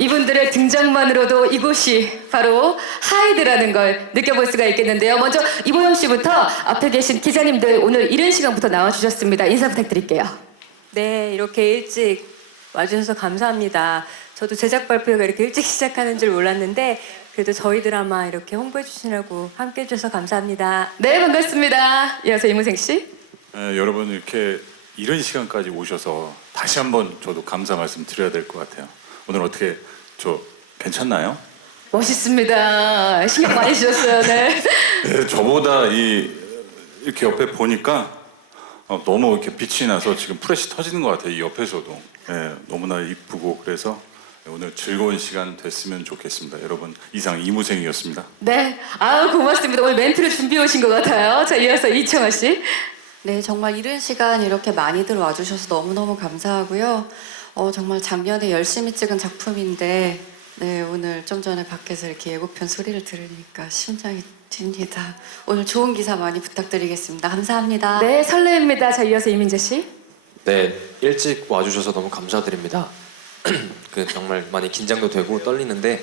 이분들의 등장만으로도 이곳이 바로 하이드라는 걸 느껴볼 수가 있겠는데요. 먼저 이보영 씨부터 앞에 계신 기자님들 오늘 이른 시간부터 나와주셨습니다. 인사 부탁드릴게요. 네, 이렇게 일찍 와주셔서 감사합니다. 저도 제작 발표가 이렇게 일찍 시작하는 줄 몰랐는데 그래도 저희 드라마 이렇게 홍보해 주시라고 함께 해주셔서 감사합니다. 네, 반갑습니다. 이어서 이문생 씨. 여러분 이렇게 이른 시간까지 오셔서 다시 한번 저도 감사 말씀 드려야 될 것 같아요. 오늘 어떻게 괜찮나요? 멋있습니다. 신경 많이 쓰셨어요. 네. 네, 저보다 이렇게 옆에 보니까 너무 이렇게 빛이 나서 지금 프레시 터지는 것 같아요. 이 옆에서도 너무나 이쁘고 그래서 오늘 즐거운 시간 됐으면 좋겠습니다. 여러분 이상 이무생이었습니다. 네, 고맙습니다. 오늘 멘트를 준비해 오신 것 같아요. 자, 이어서 이청아 씨. 네, 정말 이른 시간 이렇게 많이들 와주셔서 너무너무 감사하고요. 정말 작년에 열심히 찍은 작품인데 네, 오늘 좀 전에 밖에서 이렇게 예고편 소리를 들으니까 심장이 뜁니다. 오늘 좋은 기사 많이 부탁드리겠습니다. 감사합니다. 네, 설레입니다. 자, 이어서 이민재 씨. 네, 일찍 와주셔서 너무 감사드립니다. 정말 많이 긴장도 되고 떨리는데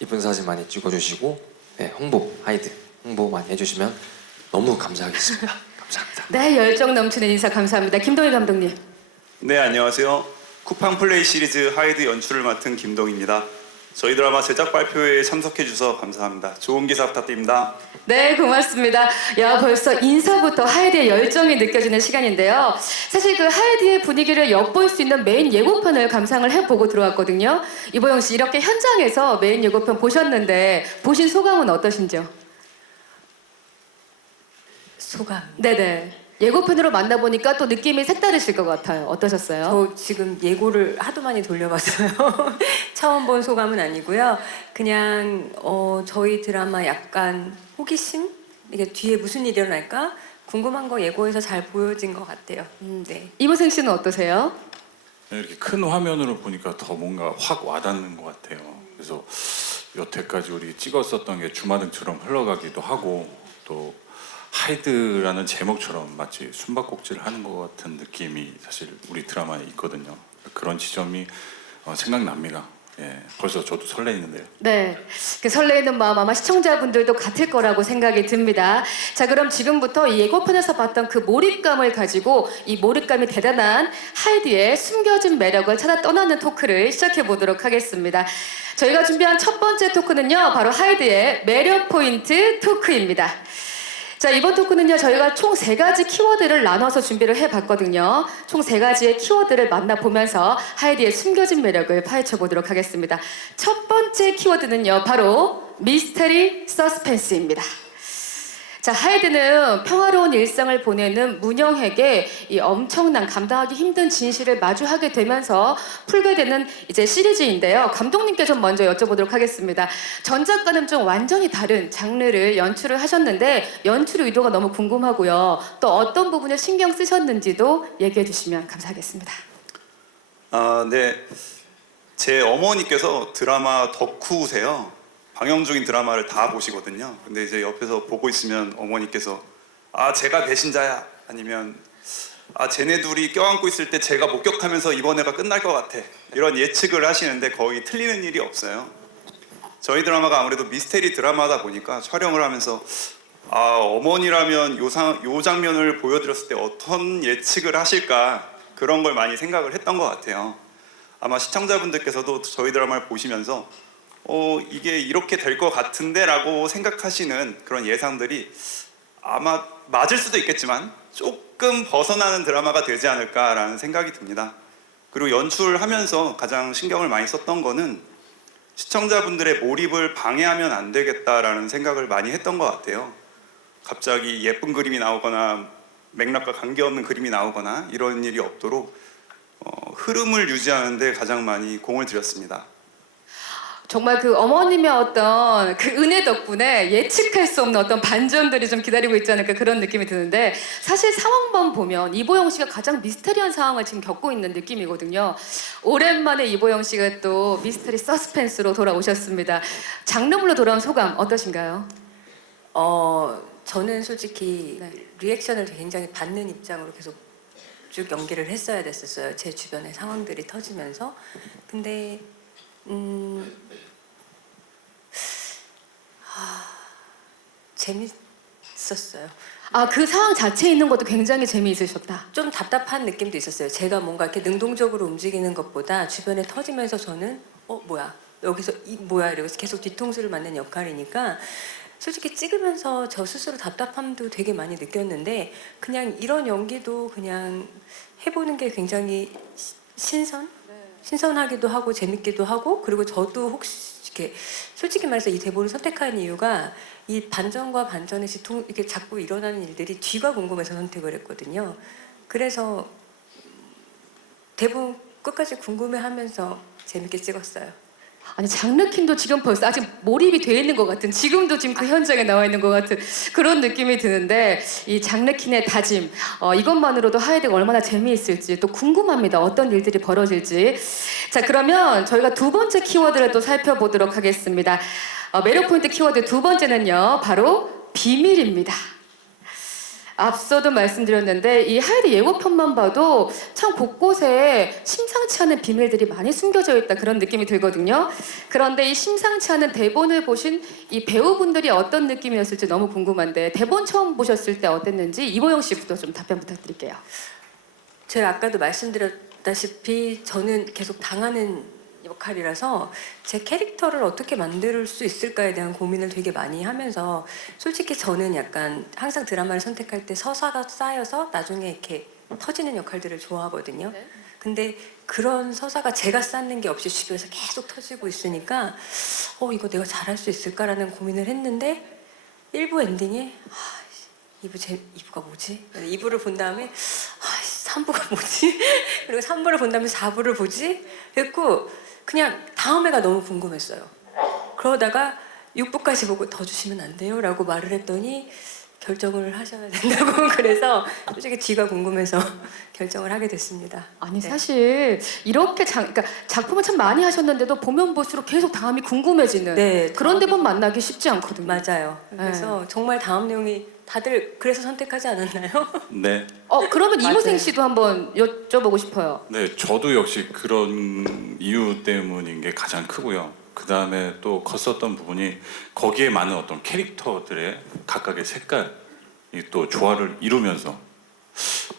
이쁜 사진 많이 찍어주시고 하이드 홍보 많이 해주시면 너무 감사하겠습니다. 감사합니다. 네, 열정 넘치는 인사 감사합니다. 김동일 감독님. 네, 안녕하세요. 쿠팡 플레이 시리즈 하이드 연출을 맡은 김동입니다. 저희 드라마 제작 발표회에 참석해 주셔서 감사합니다. 좋은 기사 부탁드립니다. 네, 고맙습니다. 야, 벌써 인사부터 하이드의 열정이 느껴지는 시간인데요. 사실 그 하이드의 분위기를 엿볼 수 있는 메인 예고편을 감상을 해보고 들어왔거든요. 이보영 씨, 이렇게 현장에서 메인 예고편 보셨는데 보신 소감은 어떠신지요? 소감. 네네. 예고편으로 만나보니까 또 느낌이 색다르실 것 같아요. 어떠셨어요? 저 지금 예고를 하도 많이 돌려봤어요. 처음 본 소감은 아니고요. 그냥 저희 드라마 약간 호기심? 이게 뒤에 무슨 일이 일어날까? 궁금한 거 예고에서 잘 보여진 것 같아요. 네. 이무생 씨는 어떠세요? 이렇게 큰 화면으로 보니까 더 뭔가 확 와닿는 것 같아요. 그래서 여태까지 우리 찍었었던 게 주마등처럼 흘러가기도 하고 또 하이드라는 제목처럼 마치 숨바꼭질을 하는 것 같은 느낌이 사실 우리 드라마에 있거든요. 그런 지점이 생각납니다. 벌써 저도 설레이는데요. 네, 그 설레이는 마음 아마 시청자분들도 같을 거라고 생각이 듭니다. 자, 그럼 지금부터 이 예고편에서 봤던 그 몰입감을 가지고 이 몰입감이 대단한 하이드의 숨겨진 매력을 찾아 떠나는 토크를 시작해 보도록 하겠습니다. 저희가 준비한 첫 번째 토크는요, 바로 하이드의 매력 포인트 토크입니다. 자, 이번 토크는요, 저희가 총 3가지 키워드를 나눠서 준비를 해봤거든요. 총 3가지의 키워드를 만나보면서 하이드의 숨겨진 매력을 파헤쳐 보도록 하겠습니다. 첫 번째 키워드는요, 바로 미스터리 서스펜스입니다. 자, 하이드는 평화로운 일상을 보내는 문영에게 이 엄청난 감당하기 힘든 진실을 마주하게 되면서 풀게 되는 이제 시리즈인데요. 감독님께 좀 먼저 여쭤보도록 하겠습니다. 전작과는 좀 완전히 다른 장르를 연출을 하셨는데 연출 의도가 너무 궁금하고요. 또 어떤 부분을 신경 쓰셨는지도 얘기해 주시면 감사하겠습니다. 네. 제 어머니께서 드라마 덕후세요. 방영 중인 드라마를 다 보시거든요. 근데 이제 옆에서 보고 있으면 어머니께서 제가 배신자야, 아니면 쟤네 둘이 껴안고 있을 때 제가 목격하면서 이번 회가 끝날 것 같아, 이런 예측을 하시는데 거의 틀리는 일이 없어요. 저희 드라마가 아무래도 미스테리 드라마다 보니까 촬영을 하면서 어머니라면 요 장면을 보여드렸을 때 어떤 예측을 하실까, 그런 걸 많이 생각을 했던 것 같아요. 아마 시청자분들께서도 저희 드라마를 보시면서 이게 이렇게 될 것 같은데 라고 생각하시는 그런 예상들이 아마 맞을 수도 있겠지만 조금 벗어나는 드라마가 되지 않을까라는 생각이 듭니다. 그리고 연출하면서 가장 신경을 많이 썼던 거는 시청자분들의 몰입을 방해하면 안 되겠다라는 생각을 많이 했던 것 같아요. 갑자기 예쁜 그림이 나오거나 맥락과 관계없는 그림이 나오거나 이런 일이 없도록 흐름을 유지하는 데 가장 많이 공을 들였습니다. 정말 그 어머님의 어떤 그 은혜 덕분에 예측할 수 없는 어떤 반전들이 좀 기다리고 있지 않을까, 그런 느낌이 드는데, 사실 상황만 보면 이보영 씨가 가장 미스터리한 상황을 지금 겪고 있는 느낌이거든요. 오랜만에 이보영 씨가 또 미스터리 서스펜스로 돌아오셨습니다. 장르물로 돌아온 소감 어떠신가요? 저는 솔직히 리액션을 굉장히 받는 입장으로 계속 쭉 연기를 했어야 됐었어요. 제 주변의 상황들이 터지면서. 근데 재밌었어요. 아, 그 상황 자체에 있는 것도 굉장히 재미있으셨다. 좀 답답한 느낌도 있었어요. 제가 뭔가 이렇게 능동적으로 움직이는 것보다 주변에 터지면서 저는 뭐야 여기서 뭐야 이러면서 계속 뒤통수를 맞는 역할이니까 솔직히 찍으면서 저 스스로 답답함도 되게 많이 느꼈는데 그냥 이런 연기도 그냥 해보는 게 굉장히 신선하기도 하고 재밌기도 하고 그리고 저도 혹시 이렇게 솔직히 말해서 이 대본을 선택한 이유가 이 반전과 반전의 이렇게 자꾸 일어나는 일들이 뒤가 궁금해서 선택을 했거든요. 그래서 대본 끝까지 궁금해하면서 재밌게 찍었어요. 아니, 장르킨도 지금 벌써 아직 몰입이 돼 있는 것 같은, 지금도 지금 그 현장에 나와 있는 것 같은 그런 느낌이 드는데, 이 장르킨의 다짐, 이것만으로도 하이드가 얼마나 재미있을지 또 궁금합니다. 어떤 일들이 벌어질지. 자, 그러면 저희가 두 번째 키워드를 또 살펴보도록 하겠습니다. 매력 포인트 키워드 두 번째는요, 바로 비밀입니다. 앞서도 말씀드렸는데 이 하이드 예고편만 봐도 참 곳곳에 심상치 않은 비밀들이 많이 숨겨져 있다, 그런 느낌이 들거든요. 그런데 이 심상치 않은 대본을 보신 이 배우분들이 어떤 느낌이었을지 너무 궁금한데, 대본 처음 보셨을 때 어땠는지 이보영 씨부터 좀 답변 부탁드릴게요. 제가 아까도 말씀드렸다시피 저는 계속 당하는 역할이라서 제 캐릭터를 어떻게 만들 수 있을까에 대한 고민을 되게 많이 하면서 솔직히 저는 약간 항상 드라마를 선택할 때 서사가 쌓여서 나중에 이렇게 터지는 역할들을 좋아하거든요. 근데 그런 서사가 제가 쌓는 게 없이 주변에서 계속 터지고 있으니까 이거 내가 잘할 수 있을까라는 고민을 했는데 1부 엔딩에 2부가 뭐지? 2부를 본 다음에 3부가 뭐지? 그리고 3부를 본 다음에 4부를 보지? 그랬고 그냥 다음에가 너무 궁금했어요. 그러다가 6부까지 보고 더 주시면 안 돼요? 라고 말을 했더니 결정을 하셔야 된다고 그래서 솔직히 뒤가 궁금해서 결정을 하게 됐습니다. 아니, 네. 사실 이렇게 그러니까 작품을 참 많이 하셨는데도 보면 볼수록 계속 다음이 궁금해지는 네, 그런 대본 만나기 쉽지 않거든요. 맞아요. 그래서 정말 다음 내용이 다들 그래서 선택하지 않았나요? 네. 그러면 맞아요. 이무생 씨도 한번 여쭤보고 싶어요. 네, 저도 역시 그런 이유 때문인 게 가장 크고요. 그 다음에 또 컸었던 부분이 거기에 많은 어떤 캐릭터들의 각각의 색깔이 또 조화를 이루면서,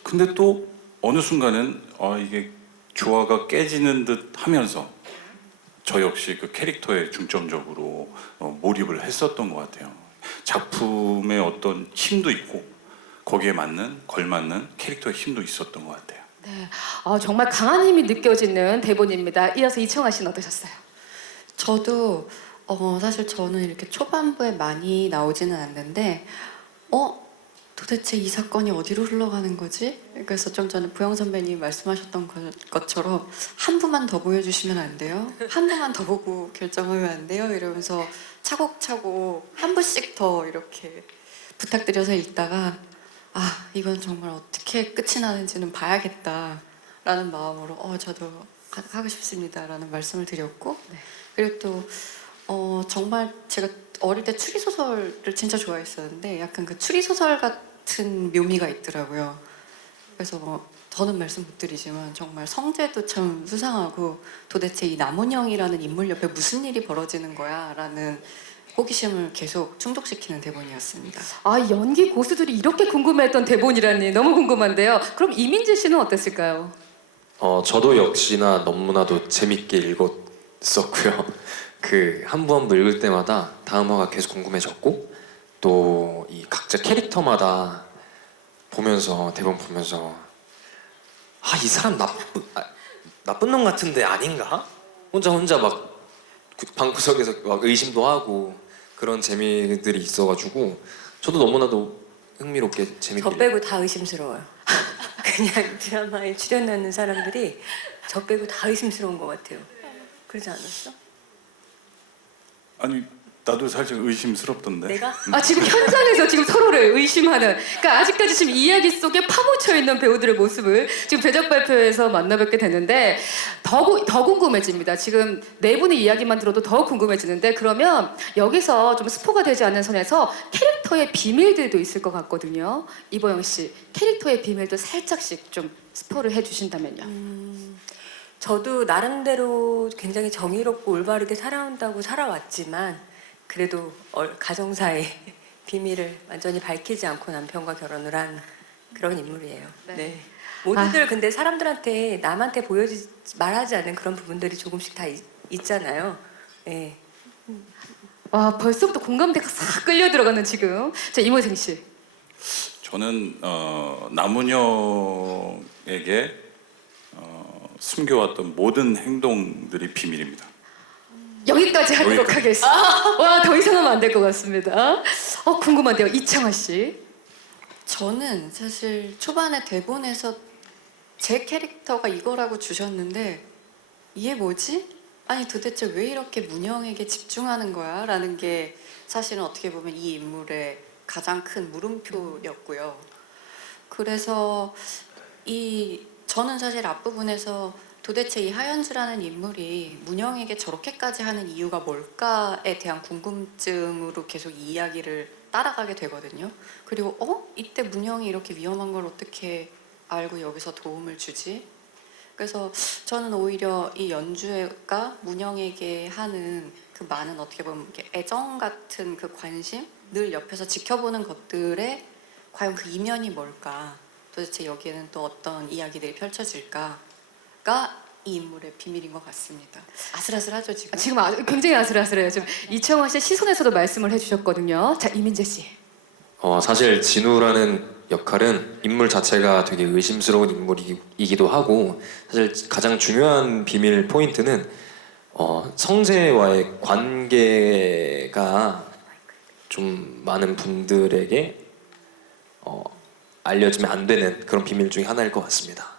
근데 또 어느 순간은 이게 조화가 깨지는 듯 하면서 저 역시 그 캐릭터에 중점적으로 몰입을 했었던 것 같아요. 작품의 어떤 힘도 있고 거기에 걸맞는 캐릭터의 힘도 있었던 것 같아요. 네, 정말 강한 힘이 느껴지는 대본입니다. 이어서 이청아 씨는 어떠셨어요? 저도 사실 저는 이렇게 초반부에 많이 나오지는 않는데 도대체 이 사건이 어디로 흘러가는 거지? 그래서 좀 전에 부영 선배님 말씀하셨던 것처럼 한 부만 더 보여주시면 안 돼요? 한 부만 더 보고 결정하면 안 돼요? 이러면서 차곡차곡 한 부씩 더 이렇게 부탁드려서 읽다가 이건 정말 어떻게 끝이 나는지는 봐야겠다라는 마음으로 저도 하고 싶습니다라는 말씀을 드렸고, 그리고 또 정말 제가 어릴 때 추리소설을 진짜 좋아했었는데 약간 그 추리소설 같은 묘미가 있더라고요. 그래서 더는 말씀 못 드리지만 정말 성재도 참 수상하고 도대체 이 남원영이라는 인물 옆에 무슨 일이 벌어지는 거야 라는 호기심을 계속 충족시키는 대본이었습니다. 연기 고수들이 이렇게 궁금해했던 대본이라니 너무 궁금한데요. 그럼 이민재 씨는 어땠을까요? 저도 역시나 너무나도 재밌게 읽었었고요. 그 한 부 한 부 읽을 때마다 다음 화가 계속 궁금해졌고, 또 이 각자 캐릭터마다 보면서 대본 보면서 이 사람 나쁜 놈 같은데 아닌가? 혼자 막 방구석에서 막 의심도 하고 그런 재미들이 있어가지고 저도 너무나도 흥미롭게 재밌게 저 빼고 다 의심스러워요. 그냥 드라마에 출연하는 사람들이 저 빼고 다 의심스러운 것 같아요. 그러지 않았어? 아니, 나도 살짝 의심스럽던데. 내가? 지금 현장에서 지금 서로를 의심하는, 그러니까 아직까지 지금 이야기 속에 파묻혀 있는 배우들의 모습을 지금 제작 발표에서 만나뵙게 되는데 더 궁금해집니다. 지금 네 분의 이야기만 들어도 더 궁금해지는데, 그러면 여기서 좀 스포가 되지 않는 선에서 캐릭터의 비밀들도 있을 것 같거든요. 이보영 씨, 캐릭터의 비밀도 살짝씩 좀 스포를 해주신다면요. 저도 나름대로 굉장히 정의롭고 올바르게 살아온다고 살아왔지만 그래도 가정사의 비밀을 완전히 밝히지 않고 남편과 결혼을 한 그런 인물이에요. 네. 네. 모두들 근데 사람들한테 남한테 말하지 않는 그런 부분들이 조금씩 다 있잖아요. 네. 와, 벌써부터 공감대가 싹 끌려 들어가는 지금. 자, 이모생 씨. 저는 남은영에게 숨겨왔던 모든 행동들이 비밀입니다. 여기까지 하도록 여기까지. 하겠습니다. 와, 더 이상 하면 안 될 것 같습니다. 궁금한데요. 이창화 씨. 저는 사실 초반에 대본에서 제 캐릭터가 이거라고 주셨는데 이게 뭐지? 아니 도대체 왜 이렇게 문영에게 집중하는 거야? 라는 게 사실은 어떻게 보면 이 인물의 가장 큰 물음표였고요. 그래서 저는 사실 앞부분에서 도대체 이 하연주라는 인물이 문영에게 저렇게까지 하는 이유가 뭘까에 대한 궁금증으로 계속 이 이야기를 따라가게 되거든요. 그리고 이때 문영이 이렇게 위험한 걸 어떻게 알고 여기서 도움을 주지? 그래서 저는 오히려 이 연주가 문영에게 하는 그 많은 어떻게 보면 이렇게 애정 같은 그 관심, 늘 옆에서 지켜보는 것들에 과연 그 이면이 뭘까? 도대체 여기에는 또 어떤 이야기들이 펼쳐질까가 이 인물의 비밀인 것 같습니다. 아슬아슬하죠 지금? 지금 굉장히 아슬아슬해요. 지금 이창화 씨의 시선에서도 말씀을 해주셨거든요. 자, 이민재 씨. 사실 진우라는 역할은 인물 자체가 되게 의심스러운 인물이기도 하고 사실 가장 중요한 비밀 포인트는 성재와의 관계가 좀 많은 분들에게 알려지면 안 되는 그런 비밀 중에 하나일 것 같습니다.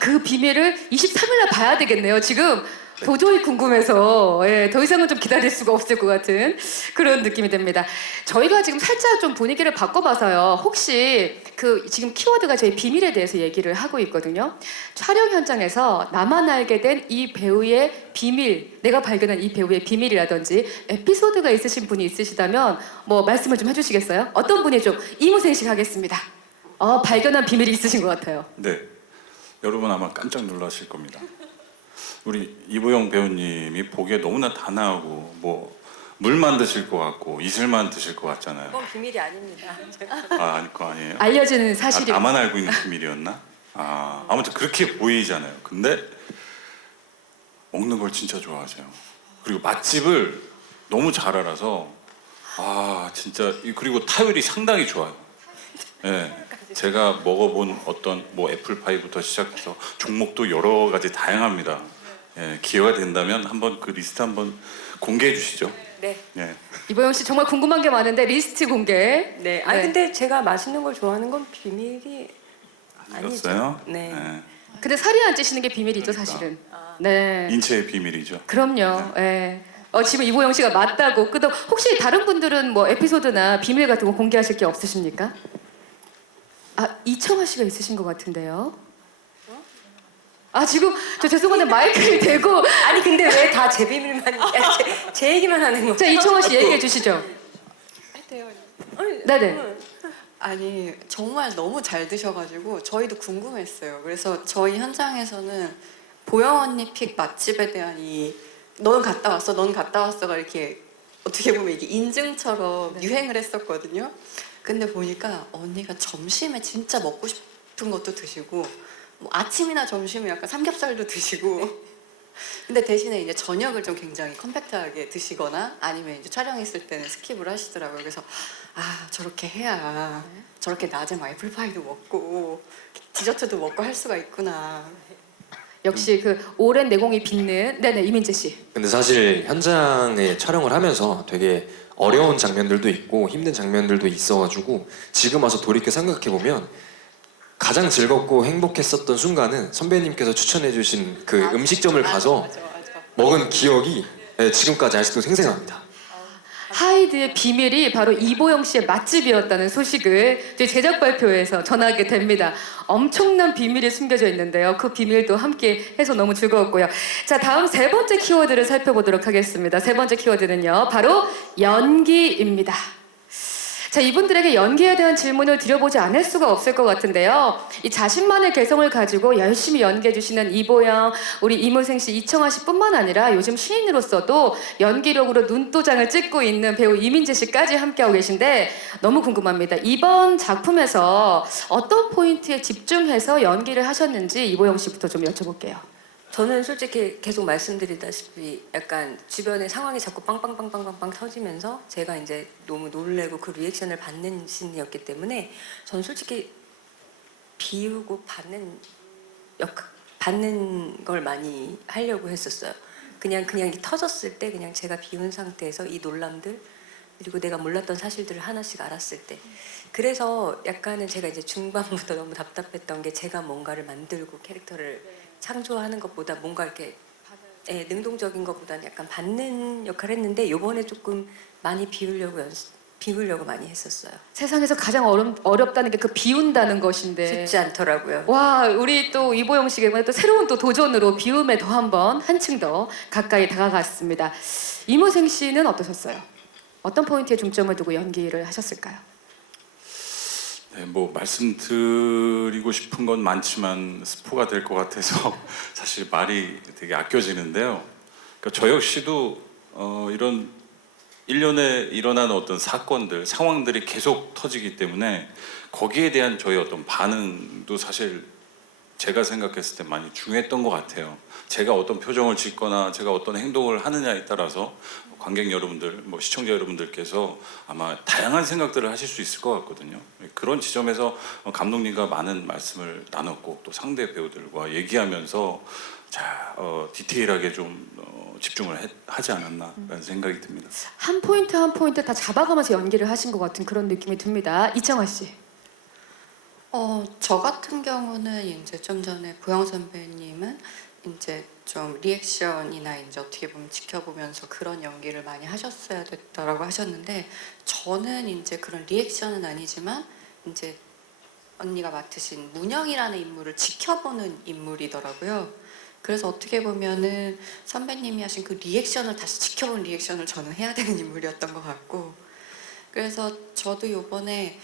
그 비밀을 23일날 봐야 되겠네요. 지금 도저히 궁금해서 더 이상은 좀 기다릴 수가 없을 것 같은 그런 느낌이 듭니다. 저희가 지금 살짝 좀 분위기를 바꿔봐서요. 혹시 지금 키워드가 저희 비밀에 대해서 얘기를 하고 있거든요. 촬영 현장에서 나만 알게 된 이 배우의 비밀, 내가 발견한 이 배우의 비밀이라든지 에피소드가 있으신 분이 있으시다면 뭐 말씀을 좀 해주시겠어요? 어떤 분이 좀 이무생 씨 가겠습니다. 발견한 비밀이 있으신 것 같아요. 네, 여러분 아마 깜짝 놀라실 겁니다. 우리 이보영 배우님이 보기에 너무나 단아하고 뭐 물만 드실 것 같고 이슬만 드실 것 같잖아요. 그건 비밀이 아닙니다. 그거 아니에요? 알려지는 사실이 나만 알고 있는 비밀이었나? 아무튼 그렇게 보이잖아요. 근데 먹는 걸 진짜 좋아하세요. 그리고 맛집을 너무 잘 알아서 진짜 그리고 타율이 상당히 좋아요. 네, 제가 먹어본 어떤 뭐 애플파이부터 시작해서 종목도 여러 가지 다양합니다. 기회가 된다면 한번 그 리스트 한번 공개해 주시죠. 네. 네. 이보영 씨 정말 궁금한 게 많은데 리스트 공개. 네. 근데 제가 맛있는 걸 좋아하는 건 비밀이 아니죠. 아니었어요? 근데 살이 안 찌시는 게 비밀이죠, 사실은. 네. 인체의 비밀이죠. 그럼요. 예. 지금 이보영 씨가 맞다고 혹시 다른 분들은 뭐 에피소드나 비밀 같은 거 공개하실 게 없으십니까? 이청아 씨가 있으신 것 같은데요. 지금 저 죄송한데 마이크를 대고 아니 근데 왜 다 제 비밀만 제 얘기만 하는 거죠? 자, 이청아 씨 얘기해 주시죠. 네네. 아니 정말 너무 잘 드셔가지고 저희도 궁금했어요. 그래서 저희 현장에서는 보영 언니 픽 맛집에 대한 넌 갔다 왔어, 넌 갔다 왔어가 이렇게 어떻게 보면 이게 인증처럼 유행을 했었거든요. 근데 보니까 언니가 점심에 진짜 먹고 싶은 것도 드시고 뭐 아침이나 점심에 약간 삼겹살도 드시고 근데 대신에 이제 저녁을 좀 굉장히 컴팩트하게 드시거나 아니면 이제 촬영했을 때는 스킵을 하시더라고요. 그래서 저렇게 해야 저렇게 낮에 막 애플파이도 먹고 디저트도 먹고 할 수가 있구나. 역시 그 오랜 내공이 빛는 네네 이민재 씨. 근데 사실 현장에 촬영을 하면서 되게 어려운 장면들도 있고 힘든 장면들도 있어가지고 지금 와서 돌이켜 생각해보면 가장 즐겁고 행복했었던 순간은 선배님께서 추천해주신 그 음식점을 가서 먹은 기억이 지금까지 아직도 생생합니다. 하이드의 비밀이 바로 이보영 씨의 맛집이었다는 소식을 저희 제작 발표에서 전하게 됩니다. 엄청난 비밀이 숨겨져 있는데요. 그 비밀도 함께 해서 너무 즐거웠고요. 자, 다음 세 번째 키워드를 살펴보도록 하겠습니다. 세 번째 키워드는요, 바로 연기입니다. 자, 이분들에게 연기에 대한 질문을 드려보지 않을 수가 없을 것 같은데요. 이 자신만의 개성을 가지고 열심히 연기해주시는 이보영, 우리 이무생 씨, 이청아 씨뿐만 아니라 요즘 신인으로서도 연기력으로 눈도장을 찍고 있는 배우 이민재 씨까지 함께하고 계신데 너무 궁금합니다. 이번 작품에서 어떤 포인트에 집중해서 연기를 하셨는지 이보영 씨부터 좀 여쭤볼게요. 저는 솔직히 계속 말씀드리다시피 약간 주변의 상황이 자꾸 빵빵빵빵빵빵 터지면서 제가 이제 너무 놀래고 그 리액션을 받는 신이었기 때문에 저는 솔직히 비우고 받는 걸 많이 하려고 했었어요. 그냥 터졌을 때 그냥 제가 비운 상태에서 이 놀람들 그리고 내가 몰랐던 사실들을 하나씩 알았을 때 그래서 약간은 제가 이제 중반부터 너무 답답했던 게 제가 뭔가를 만들고 캐릭터를 창조하는 것보다 뭔가 이렇게 능동적인 것보다는 약간 받는 역할을 했는데 이번에 조금 많이 비우려고 많이 했었어요. 세상에서 가장 어렵다는 게 그 비운다는 것인데 쉽지 않더라고요. 와, 우리 또 이보영 씨에게 이번에 또 새로운 또 도전으로 비움에 더 한층 더 가까이 다가갔습니다. 이무생 씨는 어떠셨어요? 어떤 포인트에 중점을 두고 연기를 하셨을까요? 네, 뭐 말씀드리고 싶은 건 많지만 스포가 될 것 같아서 사실 말이 되게 아껴지는데요. 그러니까 저 역시도 이런 일련에 일어나는 어떤 사건들, 상황들이 계속 터지기 때문에 거기에 대한 저희 어떤 반응도 사실 제가 생각했을 때 많이 중요했던 것 같아요. 제가 어떤 표정을 짓거나 제가 어떤 행동을 하느냐에 따라서 관객 여러분들, 뭐 시청자 여러분들께서 아마 다양한 생각들을 하실 수 있을 것 같거든요. 그런 지점에서 감독님과 많은 말씀을 나눴고 또 상대 배우들과 얘기하면서 디테일하게 좀 집중을 하지 않았나라는 생각이 듭니다. 한 포인트 한 포인트 다 잡아가면서 연기를 하신 것 같은 그런 느낌이 듭니다. 이청아 씨. 저 같은 경우는 이제 좀 전에 보영 선배님은 이제 좀 리액션이나 이제 어떻게 보면 지켜보면서 그런 연기를 많이 하셨어야 됐다라고 하셨는데 저는 이제 그런 리액션은 아니지만 이제 언니가 맡으신 문영이라는 인물을 지켜보는 인물이더라고요. 그래서 어떻게 보면은 선배님이 하신 그 리액션을 다시 지켜본 리액션을 저는 해야 되는 인물이었던 것 같고 그래서 저도 요번에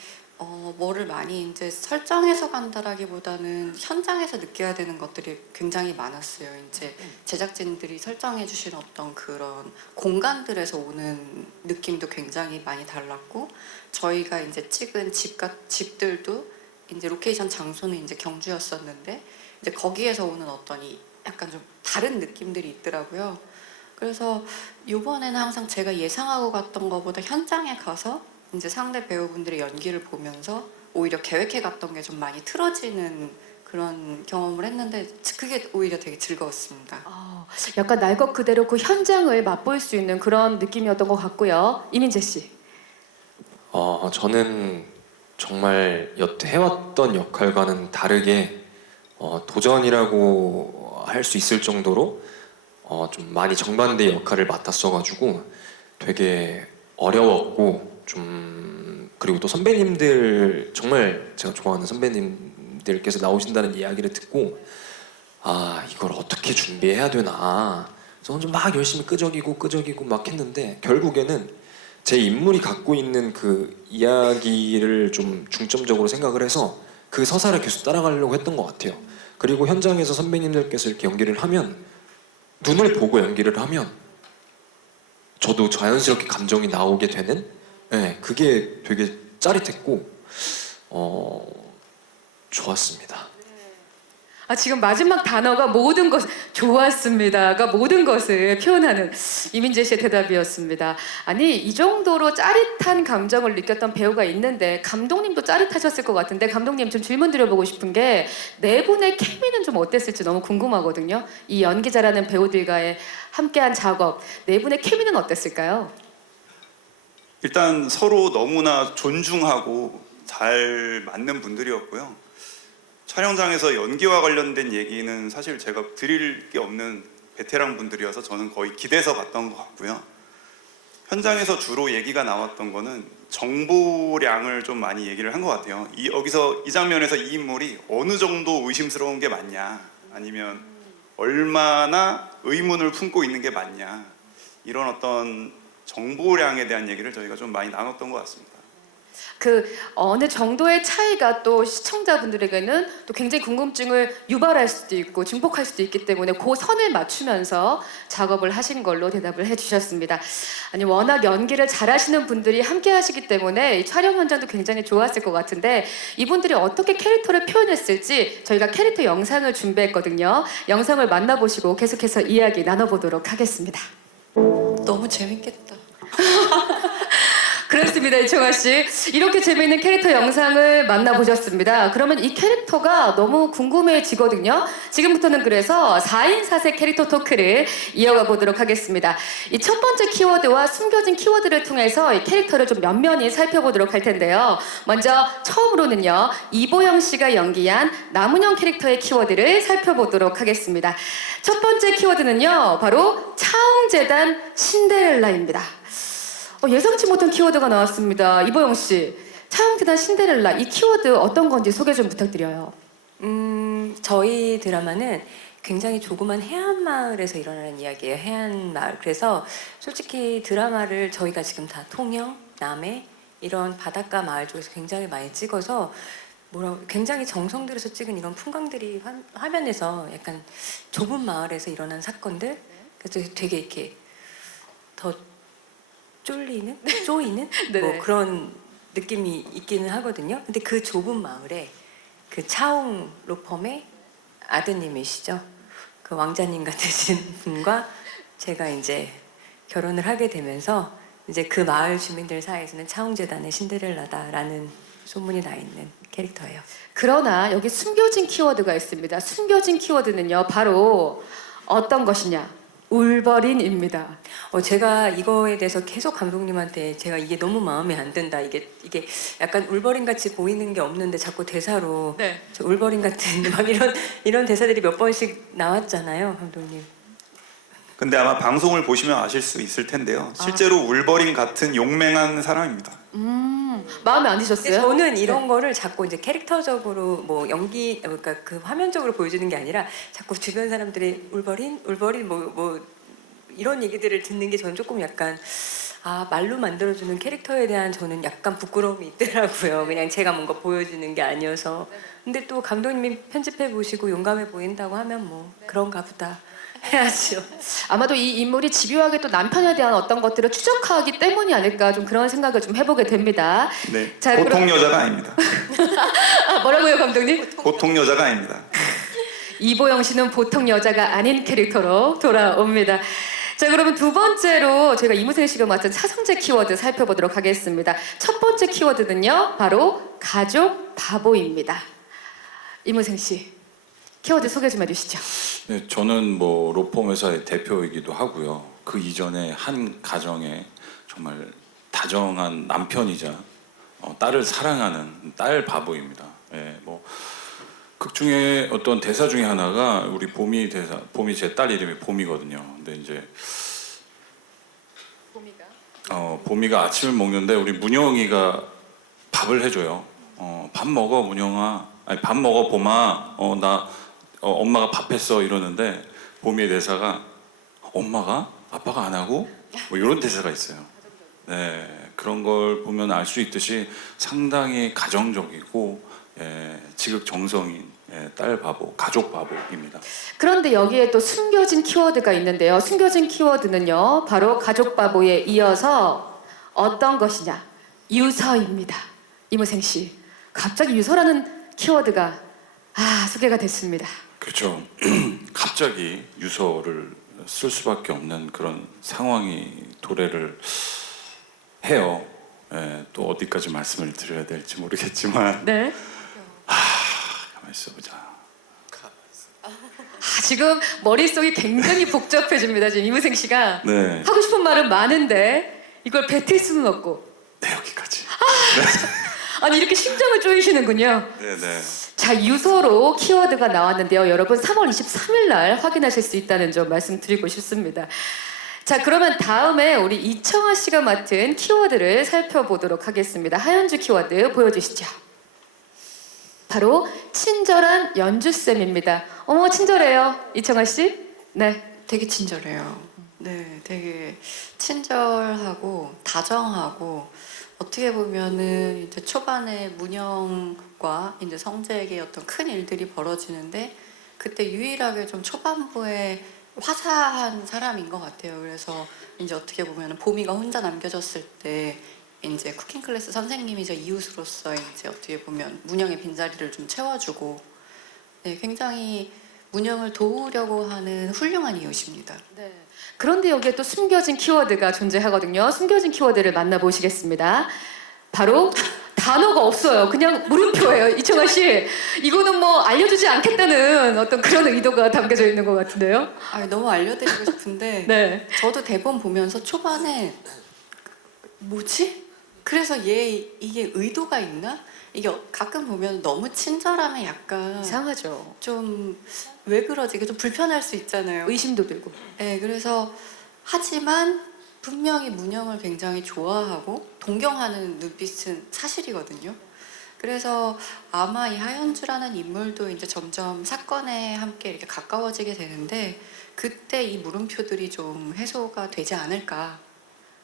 뭐를 많이 이제 설정해서 간다라기보다는 현장에서 느껴야 되는 것들이 굉장히 많았어요. 이제 제작진들이 설정해 주신 어떤 그런 공간들에서 오는 느낌도 굉장히 많이 달랐고 저희가 이제 찍은 집들도 이제 로케이션 장소는 이제 경주였었는데 이제 거기에서 오는 어떤 이 약간 좀 다른 느낌들이 있더라고요. 그래서 이번에는 항상 제가 예상하고 갔던 것보다 현장에 가서 이제 상대 배우분들의 연기를 보면서 오히려 계획해 갔던 게 좀 많이 틀어지는 그런 경험을 했는데 그게 오히려 되게 즐거웠습니다. 약간 날 것 그대로 그 현장을 맛볼 수 있는 그런 느낌이었던 것 같고요. 이민재 씨. 저는 정말 여태 해왔던 역할과는 다르게 도전이라고 할 수 있을 정도로 좀 많이 정반대의 역할을 맡았어가지고 되게 어려웠고 그리고 또 선배님들 정말 제가 좋아하는 선배님들께서 나오신다는 이야기를 듣고 이걸 어떻게 준비해야 되나 저는 좀 막 열심히 끄적이고 막 했는데 결국에는 제 인물이 갖고 있는 그 이야기를 좀 중점적으로 생각을 해서 그 서사를 계속 따라가려고 했던 것 같아요. 그리고 현장에서 선배님들께서 이렇게 연기를 하면 눈을 보고 연기를 하면 저도 자연스럽게 감정이 나오게 되는 그게 되게 짜릿했고 좋았습니다. 지금 마지막 단어가 모든 것 좋았습니다가 모든 것을 표현하는 이민재 씨의 대답이었습니다. 아니 이 정도로 짜릿한 감정을 느꼈던 배우가 있는데 감독님도 짜릿하셨을 것 같은데 감독님 좀 질문 드려보고 싶은 게 네 분의 케미는 좀 어땠을지 너무 궁금하거든요. 이 연기자라는 배우들과의 함께한 작업 네 분의 케미는 어땠을까요? 일단 서로 너무나 존중하고 잘 맞는 분들이었고요. 촬영장에서 연기와 관련된 얘기는 사실 제가 드릴 게 없는 베테랑 분들이어서 저는 거의 기대서 봤던 것 같고요. 현장에서 주로 얘기가 나왔던 거는 정보량을 좀 많이 얘기를 한 것 같아요. 여기서 이 장면에서 이 인물이 어느 정도 의심스러운 게 맞냐 아니면 얼마나 의문을 품고 있는 게 맞냐 이런 어떤 정보량에 대한 얘기를 저희가 좀 많이 나눴던 것 같습니다. 그 어느 정도의 차이가 또 시청자분들에게는 또 굉장히 궁금증을 유발할 수도 있고 증폭할 수도 있기 때문에 그 선을 맞추면서 작업을 하신 걸로 대답을 해주셨습니다. 아니 워낙 연기를 잘하시는 분들이 함께 하시기 때문에 이 촬영 현장도 굉장히 좋았을 것 같은데 이분들이 어떻게 캐릭터를 표현했을지 저희가 캐릭터 영상을 준비했거든요. 영상을 만나보시고 계속해서 이야기 나눠보도록 하겠습니다. 너무 재밌겠다. 그렇습니다, 이청아 씨. 이렇게 재미있는 캐릭터 영상을 만나보셨습니다. 그러면 이 캐릭터가 너무 궁금해지거든요. 지금부터는 그래서 4인 4색 캐릭터 토크를 이어가 보도록 하겠습니다. 이 첫 번째 키워드와 숨겨진 키워드를 통해서 이 캐릭터를 좀 면면히 살펴보도록 할 텐데요. 먼저 처음으로는요, 이보영 씨가 연기한 남은영 캐릭터의 키워드를 살펴보도록 하겠습니다. 첫 번째 키워드는요, 바로 차웅재단 신데렐라입니다. 예상치 못한 키워드가 나왔습니다. 이보영 씨, 차용재단 신데렐라 이 키워드 어떤 건지 소개 좀 부탁드려요. 저희 드라마는 굉장히 조그만 해안 마을에서 일어나는 이야기예요. 해안 마을. 그래서 솔직히 드라마를 저희가 지금 다 통영, 남해 이런 바닷가 마을 쪽에서 굉장히 많이 찍어서 굉장히 정성 들여서 찍은 이런 풍광들이 화면에서 약간 좁은 마을에서 일어난 사건들. 그래서 되게 이렇게 더 쪼이는 네네. 뭐 그런 느낌이 있기는 하거든요. 근데 그 좁은 마을에 그 차웅 로펌의 아드님이시죠. 그 왕자님 같으신 분과 제가 이제 결혼을 하게 되면서 이제 그 마을 주민들 사이에서는 차웅재단의 신데렐라다라는 소문이 나 있는 캐릭터예요. 그러나 여기 숨겨진 키워드가 있습니다. 숨겨진 키워드는요, 바로 어떤 것이냐? 울버린입니다. 제가 이거에 대해서 계속 감독님한테 제가 이게 너무 마음에 안 든다. 이게 약간 울버린 같이 보이는 게 없는데 자꾸 대사로 네. 저 울버린 같은 막 이런 대사들이 몇 번씩 나왔잖아요, 감독님. 근데 아마 방송을 보시면 아실 수 있을 텐데요. 실제로 울버린 같은 용맹한 사람입니다. 마음에 안 근데 드셨어요? 저는 이런 거를 자꾸 이제 캐릭터적으로 뭐 연기 그러니까 그 화면적으로 보여주는 게 아니라 자꾸 주변 사람들이 울버린 뭐 이런 얘기들을 듣는 게 저는 조금 약간 말로 만들어주는 캐릭터에 대한 저는 약간 부끄러움이 있더라고요. 그냥 제가 뭔가 보여주는 게 아니어서. 근데 또 감독님이 편집해 보시고 용감해 보인다고 하면 뭐 그런가 보다 해야죠. 아마도 이 인물이 집요하게 또 남편에 대한 어떤 것들을 추적하기 때문이 아닐까 좀 그런 생각을 좀 해보게 됩니다. 네, 자, 보통 여자가 아닙니다. 뭐라고요, 감독님? 보통 여자가 아닙니다. 이보영 씨는 보통 여자가 아닌 캐릭터로 돌아옵니다. 자, 그러면 두 번째로 저희가 이무생 씨가 맡은 차성재 키워드 살펴보도록 하겠습니다. 첫 번째 키워드는요, 바로 가족 바보입니다. 이무생 씨, 키워드 소개 좀 해주시죠. 네, 저는 뭐 로펌 회사의 대표이기도 하고요. 그 이전에 한 가정에 정말 다정한 남편이자 딸을 사랑하는 딸 바보입니다. 예, 뭐 극 중에 어떤 대사 중에 하나가 우리 봄이 대사, 봄이 제 딸 이름이 봄이거든요. 근데 이제 봄이가 아침을 먹는데 우리 문영이가 밥을 해줘요. 밥 먹어 문영아, 아니 밥 먹어 봄아, 엄마가 밥했어 이러는데 봄이의 대사가 엄마가 아빠가 안 하고 뭐 이런 대사가 있어요. 네, 그런 걸 보면 알 수 있듯이 상당히 가정적이고 지극정성인 딸 바보, 가족 바보입니다. 그런데 여기에 또 숨겨진 키워드가 있는데요. 숨겨진 키워드는요, 바로 가족 바보에 이어서 어떤 것이냐? 유서입니다. 이무생 씨, 갑자기 유서라는 키워드가 소개가 됐습니다. 그렇죠. 갑자기 유서를 쓸 수밖에 없는 그런 상황이 도래를 해요. 또 어디까지 말씀을 드려야 될지 모르겠지만 네. 가만히 있어보자. 지금 머릿속이 굉장히 복잡해집니다. 지금 이무생 씨가 네, 하고 싶은 말은 많은데 이걸 뱉을 수는 없고 네 여기까지. 아니 이렇게 심장을 쪼이시는군요. 네네. 자, 유서로 키워드가 나왔는데요. 여러분 3월 23일 날 확인하실 수 있다는 점 말씀드리고 싶습니다. 자, 그러면 다음에 우리 이청아 씨가 맡은 키워드를 살펴보도록 하겠습니다. 하연주 키워드 보여주시죠. 바로 친절한 연주쌤입니다. 어머, 친절해요. 이청아 씨? 네. 되게 친절해요. 네, 되게 친절하고 다정하고 어떻게 보면은 이제 초반에 문영과 이제 성재에게 어떤 큰 일들이 벌어지는데 그때 유일하게 좀 초반부에 화사한 사람인 것 같아요. 그래서 이제 어떻게 보면은 보미가 혼자 남겨졌을 때 이제 쿠킹 클래스 선생님이 저 이웃으로서 이제 어떻게 보면 문영의 빈자리를 좀 채워주고 네, 굉장히 문영을 도우려고 하는 훌륭한 이웃입니다. 네. 그런데 여기에 또 숨겨진 키워드가 존재하거든요. 숨겨진 키워드를 만나보시겠습니다. 바로 단어가 없어요. 그냥 물음표예요. 이청아 씨, 이거는 뭐 알려주지 않겠다는 어떤 그런 의도가 담겨져 있는 것 같은데요. 아, 너무 알려드리고 싶은데 네. 저도 대본 보면서 초반에 뭐지? 그래서 얘 이게 의도가 있나? 이게 가끔 보면 너무 친절하면 약간 이상하죠. 좀 왜 그러지? 이게 좀 불편할 수 있잖아요. 의심도 들고. 네, 그래서 하지만 분명히 문영을 굉장히 좋아하고 동경하는 눈빛은 사실이거든요. 그래서 아마 이 하연주라는 인물도 이제 점점 사건에 함께 이렇게 가까워지게 되는데 그때 이 물음표들이 좀 해소가 되지 않을까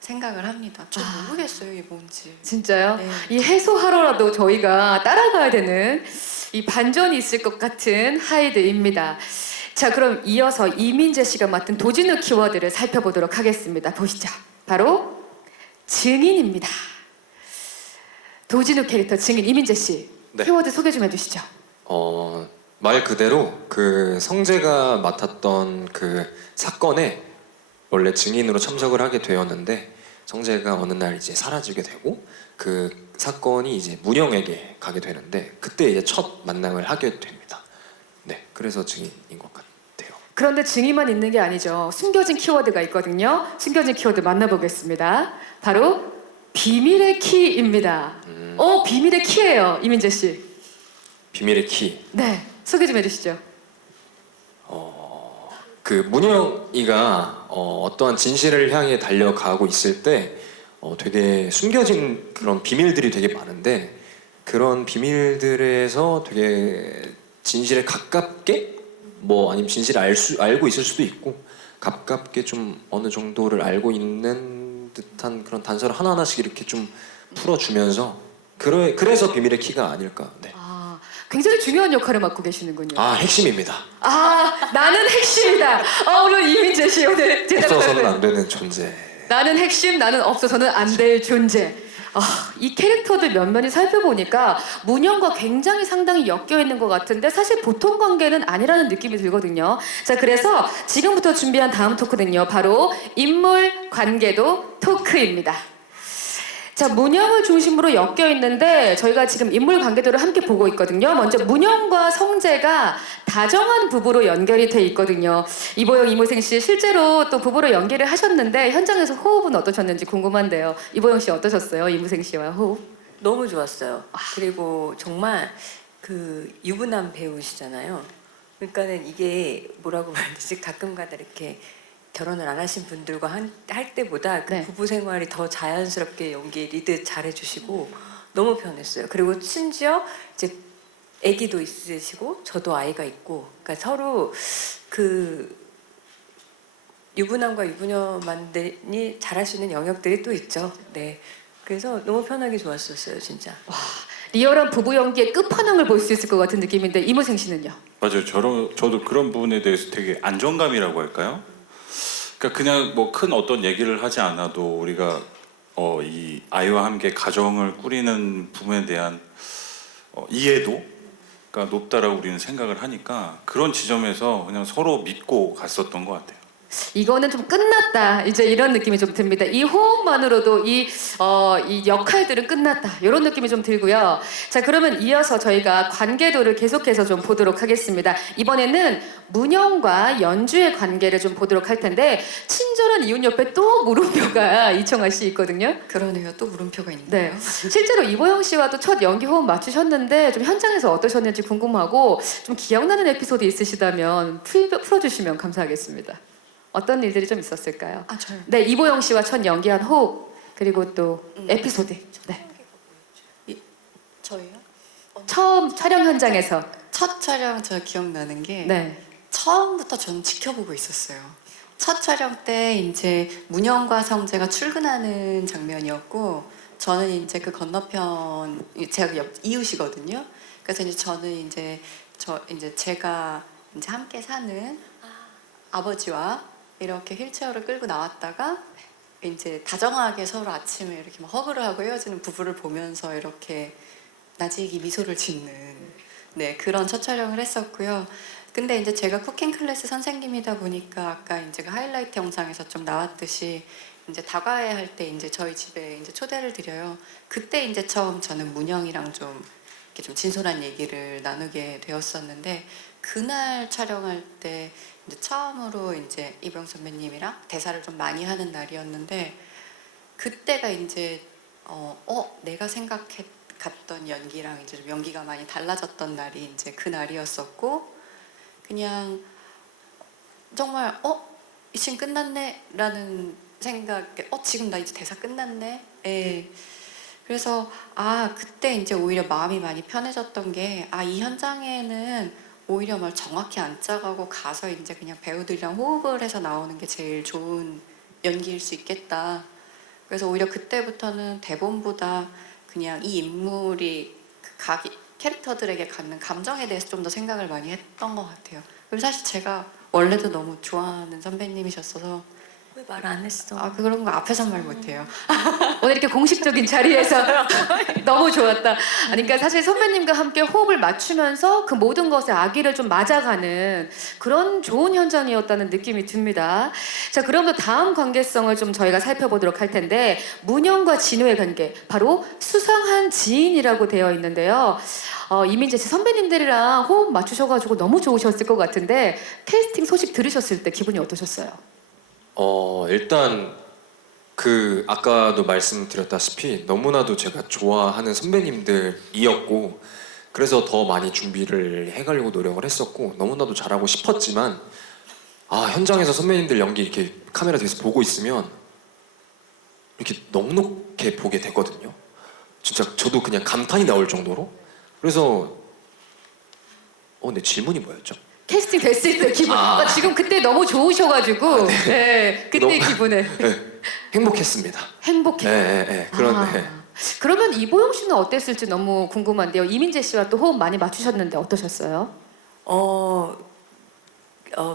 생각을 합니다. 저 모르겠어요, 이게 뭔지. 진짜요? 네. 이 해소하러라도 저희가 따라가야 되는 이 반전이 있을 것 같은 하이드입니다. 자, 그럼 이어서 이민재 씨가 맡은 도진우 키워드를 살펴보도록 하겠습니다. 보시죠. 바로 증인입니다. 도진우 캐릭터 증인 이민재 씨. 네. 키워드 소개 좀 해주시죠. 말 그대로 그 성재가 맡았던 그 사건에 원래 증인으로 참석을 하게 되었는데 성재가 어느 날 이제 사라지게 되고 그 사건이 이제 문영에게 가게 되는데 그때 이제 첫 만남을 하게 됩니다. 네, 그래서 증인인 것 같아요. 그런데 증인만 있는 게 아니죠. 숨겨진 키워드가 있거든요. 숨겨진 키워드 만나보겠습니다. 바로 비밀의 키입니다. 비밀의 키예요, 이민재 씨. 비밀의 키. 네, 소개 좀 해주시죠. 그 문영이가 어떠한 진실을 향해 달려가고 있을 때 되게 숨겨진 그런 비밀들이 되게 많은데 그런 비밀들에서 되게 진실에 가깝게 뭐 아니면 진실을 알고 있을 수도 있고 가깝게 좀 어느 정도를 알고 있는 듯한 그런 단서를 하나하나씩 이렇게 좀 풀어주면서 그래서 비밀의 키가 아닐까. 네. 아, 굉장히 중요한 역할을 맡고 계시는군요. 핵심입니다. 나는 핵심이다. 오늘 이민재 씨 오늘 없어서는 안 되는 존재. 나는 핵심, 나는 없어서는 안 될 존재. 이 캐릭터들 면면히 살펴보니까 문영과 굉장히 상당히 엮여 있는 것 같은데 사실 보통 관계는 아니라는 느낌이 들거든요. 자, 그래서 지금부터 준비한 다음 토크는요. 바로 인물 관계도 토크입니다. 자, 문영을 중심으로 엮여 있는데 저희가 지금 인물 관계도를 함께 보고 있거든요. 먼저 문영과 성재가 다정한 부부로 연결이 돼 있거든요. 이보영, 이무생 씨 실제로 또 부부로 연기를 하셨는데 현장에서 호흡은 어떠셨는지 궁금한데요. 이보영 씨 어떠셨어요? 이무생 씨와 호흡? 너무 좋았어요. 그리고 정말 그 유부남 배우시잖아요. 그러니까는 이게 뭐라고 말해야 되지? 가끔가다 이렇게 결혼을 안 하신 분들과 할 때보다 그 네. 부부 생활이 더 자연스럽게 연기 리드 잘해주시고 너무 편했어요. 그리고 심지어 이제 아기도 있으시고 저도 아이가 있고, 그러니까 서로 그 유부남과 유부녀만이 잘할 수 있는 영역들이 또 있죠. 네, 그래서 너무 편하게 좋았었어요, 진짜. 리얼한 부부 연기의 끝판왕을 볼 수 있을 것 같은 느낌인데 이무생 씨는요? 맞아요. 저도 그런 부분에 대해서 되게 안정감이라고 할까요? 그러니까 그냥 뭐 큰 어떤 얘기를 하지 않아도 우리가 이 아이와 함께 가정을 꾸리는 부분에 대한 이해도가 높다라고 우리는 생각을 하니까 그런 지점에서 그냥 서로 믿고 갔었던 것 같아요. 이거는 좀 끝났다. 이제 이런 느낌이 좀 듭니다. 이 호흡만으로도 이 역할들은 끝났다. 이런 느낌이 좀 들고요. 자, 그러면 이어서 저희가 관계도를 계속해서 좀 보도록 하겠습니다. 이번에는 문영과 연주의 관계를 좀 보도록 할 텐데 친절한 이웃 옆에 또 물음표가 이청아 씨 있거든요. 그러네요. 또 물음표가 있네요. 네. 실제로 이보영 씨와 또 첫 연기 호흡 맞추셨는데 좀 현장에서 어떠셨는지 궁금하고 좀 기억나는 에피소드 있으시다면 풀어주시면 감사하겠습니다. 어떤 일들이 좀 있었을까요? 저요. 네, 이보영 씨와 첫 연기한 호흡 그리고 또 에피소드. 네. 저희요? 처음 촬영 현장에서. 첫 촬영 저 기억나는 게 네. 처음부터 저는 지켜보고 있었어요. 첫 촬영 때 이제 문영과 성재가 출근하는 장면이었고 저는 이제 그 건너편 제가 옆 이웃이거든요. 그래서 이제 저는 이제 제가 이제 함께 사는 아버지와 이렇게 휠체어를 끌고 나왔다가 이제 다정하게 서로 아침에 이렇게 막 허그를 하고 헤어지는 부부를 보면서 이렇게 나지기 미소를 짓는 네 그런 첫 촬영을 했었고요. 근데 이제 제가 쿠킹 클래스 선생님이다 보니까 아까 이제 그 하이라이트 영상에서 좀 나왔듯이 이제 다과회 할 때 이제 저희 집에 이제 초대를 드려요. 그때 이제 처음 저는 문영이랑 좀 이렇게 좀 진솔한 얘기를 나누게 되었었는데 그날 촬영할 때 이제 처음으로 이제 이병 선배님이랑 대사를 좀 많이 하는 날이었는데 그때가 이제 내가 갔던 연기랑 이제 좀 연기가 많이 달라졌던 날이 이제 그 날이었었고 그냥 정말 이 씬 끝났네라는 생각에 지금 나 이제 대사 끝났네. 예. 그래서 그때 이제 오히려 마음이 많이 편해졌던 게 이 현장에는 오히려 말 정확히 안 짜가고 가서 이제 그냥 배우들이랑 호흡을 해서 나오는 게 제일 좋은 연기일 수 있겠다. 그래서 오히려 그때부터는 대본보다 그냥 이 인물이 캐릭터들에게 갖는 감정에 대해서 좀 더 생각을 많이 했던 것 같아요. 그리고 사실 제가 원래도 너무 좋아하는 선배님이셨어서 왜 말 안 했어? 그런 거 앞에서 말 못해요. 오늘 이렇게 공식적인 자리에서 너무 좋았다. 그러니까 사실 선배님과 함께 호흡을 맞추면서 그 모든 것에 아기를 좀 맞아가는 그런 좋은 현장이었다는 느낌이 듭니다. 자, 그럼 또 다음 관계성을 좀 저희가 살펴보도록 할 텐데 문영과 진호의 관계, 바로 수상한 지인이라고 되어 있는데요. 이민재 씨 선배님들이랑 호흡 맞추셔가지고 너무 좋으셨을 것 같은데 캐스팅 소식 들으셨을 때 기분이 어떠셨어요? 일단 아까도 말씀드렸다시피 너무나도 제가 좋아하는 선배님들이었고 그래서 더 많이 준비를 해가려고 노력을 했었고 너무나도 잘하고 싶었지만 현장에서 선배님들 연기 이렇게 카메라 뒤에서 보고 있으면 이렇게 넉넉해 보게 되거든요. 진짜 저도 그냥 감탄이 나올 정도로. 그래서 내 질문이 뭐였죠? 캐스팅 됐을 때 기분. 지금 그때 너무 좋으셔가지고 네, 그때 너무- 기분을 네, 행복했습니다. 행복해. 네, 그런데 그러면 이보영 씨는 어땠을지 너무 궁금한데요. 이민재 씨와 또 호흡 많이 맞추셨는데 어떠셨어요?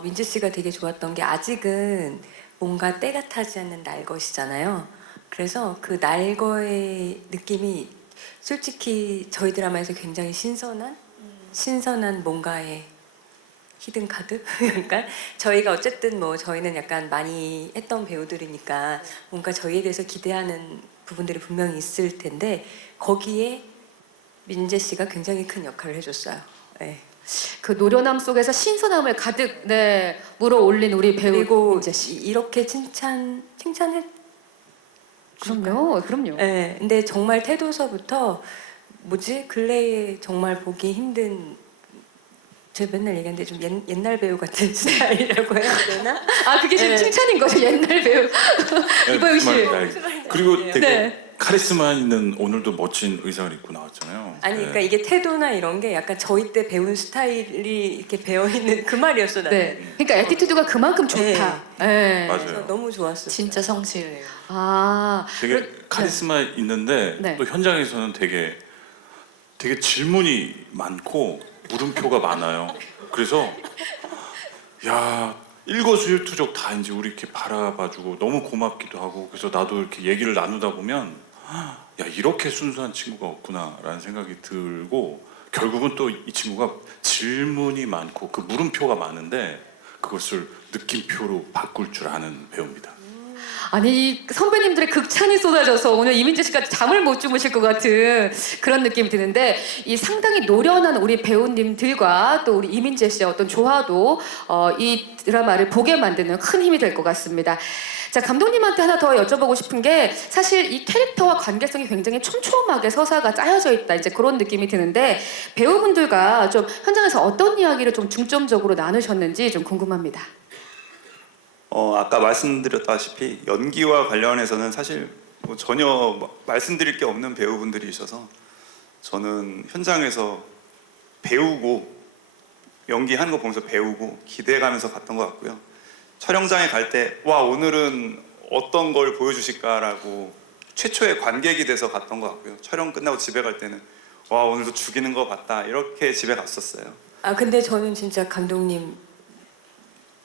민재 씨가 되게 좋았던 게 아직은 뭔가 때가 타지 않는 날것이잖아요. 그래서 그 날거의 느낌이 솔직히 저희 드라마에서 굉장히 신선한 뭔가의 히든 카드? 약간 저희가 어쨌든 저희는 약간 많이 했던 배우들이니까 뭔가 저희에 대해서 기대하는 부분들이 분명히 있을 텐데 거기에 민재 씨가 굉장히 큰 역할을 해줬어요. 네. 그 노련함 속에서 신선함을 가득 물어올린 우리 배우 그리고 민재 씨. 이렇게 칭찬해. 그럼요. 네, 근데 정말 태도서부터 근래에 정말 보기 힘든. 제가 맨날 얘기하는데 좀 옛날 배우 같은 스타일이라고 해야 되나? 그게 지금 네. 칭찬인 거죠. 옛날 배우 이보영 씨. 그리고 되게 네. 카리스마 있는 오늘도 멋진 의상을 입고 나왔잖아요. 아니 그러니까 이게 태도나 이런 게 약간 저희 때 배운 스타일이 이렇게 배어 있는 그 말이었어 나는. 네. 그러니까 애티튜드가 그만큼 좋다. 네. 맞아요. 그래서 너무 좋았어요. 진짜 성실해요. 되게 카리스마 있는데 네. 또 현장에서는 되게 질문이 많고 물음표가 많아요. 그래서 일거수일투족 다 이제 우리 이렇게 바라봐주고 너무 고맙기도 하고 그래서 나도 이렇게 얘기를 나누다 보면 이렇게 순수한 친구가 없구나라는 생각이 들고 결국은 또 이 친구가 질문이 많고 그 물음표가 많은데 그것을 느낌표로 바꿀 줄 아는 배우입니다. 아니 선배님들의 극찬이 쏟아져서 오늘 이민재 씨가 잠을 못 주무실 것 같은 그런 느낌이 드는데 이 상당히 노련한 우리 배우님들과 또 우리 이민재 씨의 어떤 조화도 이 드라마를 보게 만드는 큰 힘이 될 것 같습니다. 자, 감독님한테 하나 더 여쭤보고 싶은 게 사실 이 캐릭터와 관계성이 굉장히 촘촘하게 서사가 짜여져 있다 이제 그런 느낌이 드는데 배우분들과 좀 현장에서 어떤 이야기를 좀 중점적으로 나누셨는지 좀 궁금합니다. 아까 말씀드렸다시피 연기와 관련해서는 사실 전혀 말씀드릴 게 없는 배우분들이셔서 저는 현장에서 배우고 연기하는 거 보면서 배우고 기대해가면서 갔던 것 같고요. 촬영장에 갈 때 오늘은 어떤 걸 보여주실까라고 최초의 관객이 돼서 갔던 것 같고요. 촬영 끝나고 집에 갈 때는 와 오늘도 죽이는 거 봤다 이렇게 집에 갔었어요. 아 근데 저는 진짜 감독님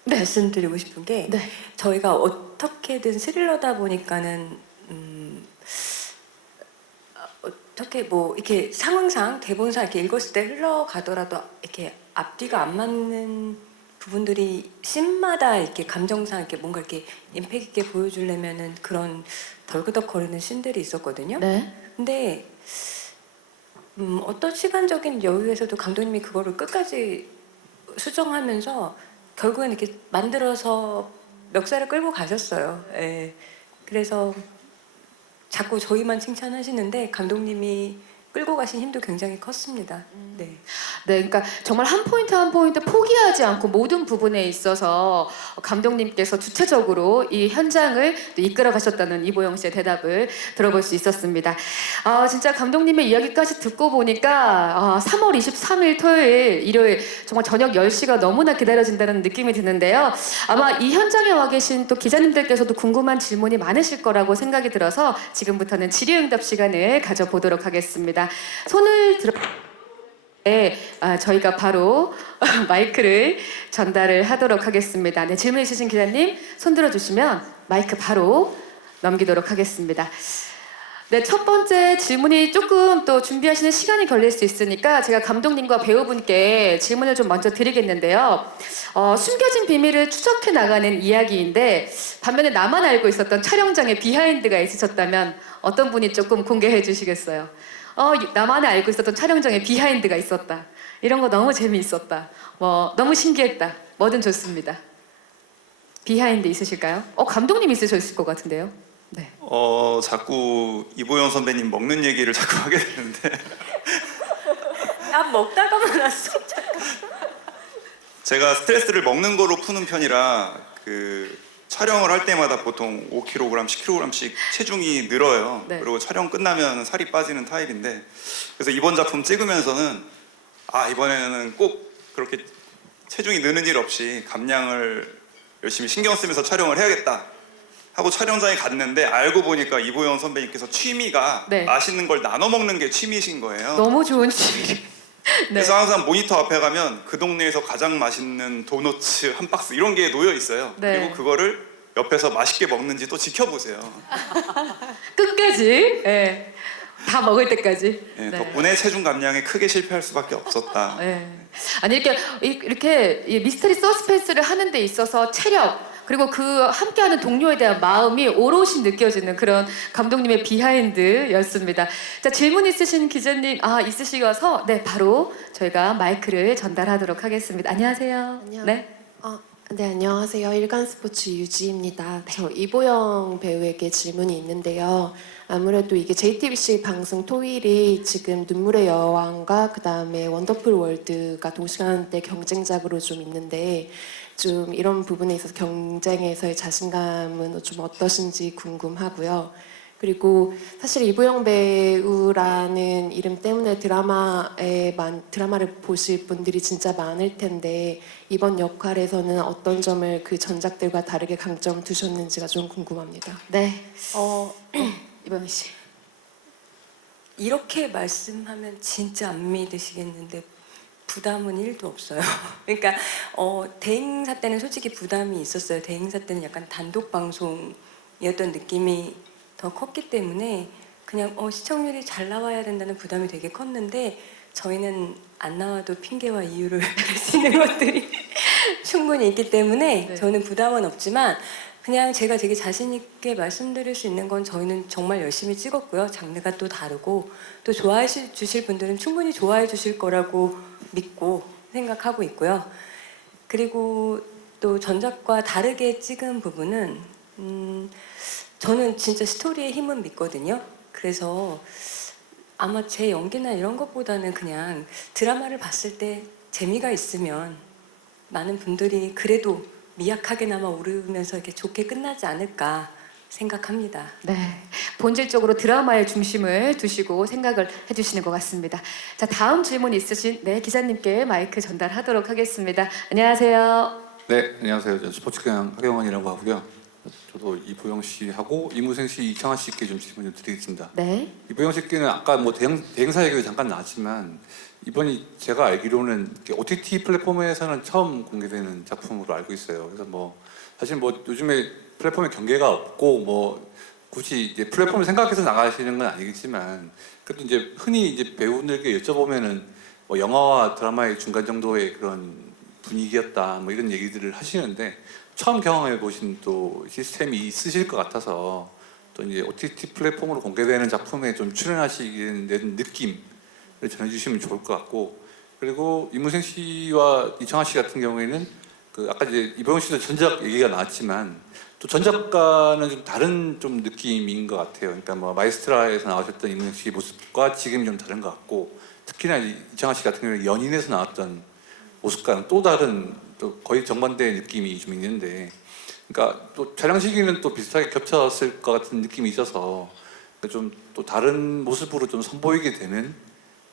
말씀드리고 싶은 게 네. 저희가 어떻게든 스릴러다 보니까는 어떻게 뭐 이렇게 상황상 대본상 이렇게 읽었을 때 흘러가더라도 이렇게 앞뒤가 안 맞는 부분들이 씬마다 이렇게 감정상 이렇게 뭔가 이렇게 임팩 있게 보여주려면은 그런 덜그덕거리는 씬들이 있었거든요. 네. 근데 어떤 시간적인 여유에서도 감독님이 그거를 끝까지 수정하면서 결국엔 이렇게 만들어서 멱살을 끌고 가셨어요. 예. 그래서 자꾸 저희만 칭찬하시는데 감독님이 끌고 가신 힘도 굉장히 컸습니다. 네. 네, 그러니까 정말 한 포인트 한 포인트 포기하지 않고 모든 부분에 있어서 감독님께서 주체적으로 이 현장을 또 이끌어 가셨다는 이보영 씨의 대답을 들어볼 수 있었습니다. 진짜 감독님의 이야기까지 듣고 보니까 3월 23일 토요일, 일요일 정말 저녁 10시가 너무나 기다려진다는 느낌이 드는데요. 아마 이 현장에 와 계신 또 기자님들께서도 궁금한 질문이 많으실 거라고 생각이 들어서 지금부터는 질의응답 시간을 가져보도록 하겠습니다. 손을 들어 저희가 바로 마이크를 전달을 하도록 하겠습니다. 네, 질문 있으신 기자님 손 들어주시면 마이크 바로 넘기도록 하겠습니다. 네, 첫 번째 질문이 조금 또 준비하시는 시간이 걸릴 수 있으니까 제가 감독님과 배우분께 질문을 좀 먼저 드리겠는데요. 숨겨진 비밀을 추적해 나가는 이야기인데 반면에 나만 알고 있었던 촬영장의 비하인드가 있으셨다면 어떤 분이 조금 공개해 주시겠어요? 나만이 알고 있었던 촬영장에 비하인드가 있었다. 이런 거 너무 재미있었다. 너무 신기했다. 뭐든 좋습니다. 비하인드 있으실까요? 감독님 있으셨을 것 같은데요. 네. 자꾸 이보영 선배님 먹는 얘기를 자꾸 하게 되는데 난 먹다가만 왔어. 제가 스트레스를 먹는 거로 푸는 편이라 촬영을 할 때마다 보통 5kg, 10kg씩 체중이 늘어요. 네. 그리고 촬영 끝나면 살이 빠지는 타입인데 그래서 이번 작품 찍으면서는 이번에는 꼭 그렇게 체중이 느는 일 없이 감량을 열심히 신경 쓰면서 촬영을 해야겠다 하고 촬영장에 갔는데 알고 보니까 이보영 선배님께서 취미가 네. 맛있는 걸 나눠 먹는 게 취미신 거예요. 너무 좋은 취미. 네. 그래서 항상 모니터 앞에 가면 그 동네에서 가장 맛있는 도너츠 한 박스 이런 게 놓여 있어요. 네. 그리고 그거를 옆에서 맛있게 먹는지 또 지켜보세요. 끝까지. 네. 다 먹을 때까지. 예, 네. 덕분에 체중 감량에 크게 실패할 수밖에 없었다. 네. 아니 이렇게 이 미스터리 서스펜스를 하는 데 있어서 체력 그리고 그 함께하는 동료에 대한 마음이 오롯이 느껴지는 그런 감독님의 비하인드였습니다. 자, 질문 있으신 기자님 있으시어서 네, 바로 저희가 마이크를 전달하도록 하겠습니다. 안녕하세요. 안녕. 네. 네, 안녕하세요. 일간스포츠 유지입니다. 저 이보영 배우에게 질문이 있는데요. 아무래도 이게 JTBC 방송 토일이 지금 눈물의 여왕과 그다음에 원더풀 월드가 동시간대 경쟁작으로 좀 있는데 좀 이런 부분에 있어서 경쟁에서의 자신감은 좀 어떠신지 궁금하고요. 그리고 사실 이보영 배우라는 이름 때문에 드라마를 보실 분들이 진짜 많을 텐데 이번 역할에서는 어떤 점을 그 전작들과 다르게 강점 두셨는지가 좀 궁금합니다. 네. 이범희 씨. 이렇게 말씀하면 진짜 안 믿으시겠는데 부담은 1도 없어요. 그러니까 대행사 때는 솔직히 부담이 있었어요. 대행사 때는 약간 단독 방송이었던 느낌이 더 컸기 때문에 그냥 시청률이 잘 나와야 된다는 부담이 되게 컸는데 저희는 안 나와도 핑계와 이유를 댈 수 있는 것들이 충분히 있기 때문에 네. 저는 부담은 없지만 그냥 제가 되게 자신 있게 말씀드릴 수 있는 건 저희는 정말 열심히 찍었고요. 장르가 또 다르고 또 좋아해 주실 분들은 충분히 좋아해 주실 거라고 믿고 생각하고 있고요. 그리고 또 전작과 다르게 찍은 부분은 저는 진짜 스토리의 힘은 믿거든요. 그래서 아마 제 연기나 이런 것보다는 그냥 드라마를 봤을 때 재미가 있으면 많은 분들이 그래도 미약하게나마 오르면서 이렇게 좋게 끝나지 않을까 생각합니다. 네, 본질적으로 드라마의 중심을 두시고 생각을 해주시는 것 같습니다. 자, 다음 질문 있으신 기자님께 마이크 전달하도록 하겠습니다. 안녕하세요. 네, 안녕하세요. 저 스포츠경 하경원이라고 하고요. 저도 이보영 씨하고 이무생 씨, 이창화 씨께 좀 질문 좀 드리겠습니다. 네. 이보영 씨께는 아까 뭐 대행사 얘기도 잠깐 나왔지만 이번이 제가 알기로는 OTT 플랫폼에서는 처음 공개되는 작품으로 알고 있어요. 그래서 뭐 사실 뭐 요즘에 플랫폼에 경계가 없고 뭐 굳이 이제 플랫폼을 생각해서 나가시는 건 아니겠지만 그래도 이제 흔히 이제 배우들에게 여쭤보면은 뭐 영화와 드라마의 중간 정도의 그런 분위기였다 뭐 이런 얘기들을 하시는데 처음 경험해 보신 또 시스템이 있으실 것 같아서 또 이제 OTT 플랫폼으로 공개되는 작품에 좀 출연하시게 된 느낌을 전해주시면 좋을 것 같고 그리고 이무생 씨와 이창화 씨 같은 경우에는 그 아까 이제 이보영 씨도 전작 얘기가 나왔지만 또 전작과는 좀 다른 좀 느낌인 것 같아요. 그러니까 뭐 마이스트라에서 나오셨던 이무생 씨 모습과 지금이 좀 다른 것 같고 특히나 이창화 씨 같은 경우는 연인에서 나왔던 모습과는 또 다른 또 거의 정반대의 느낌이 좀 있는데 그러니까 또 촬영 시기는 또 비슷하게 겹쳤을 것 같은 느낌이 있어서 좀 또 다른 모습으로 좀 선보이게 되는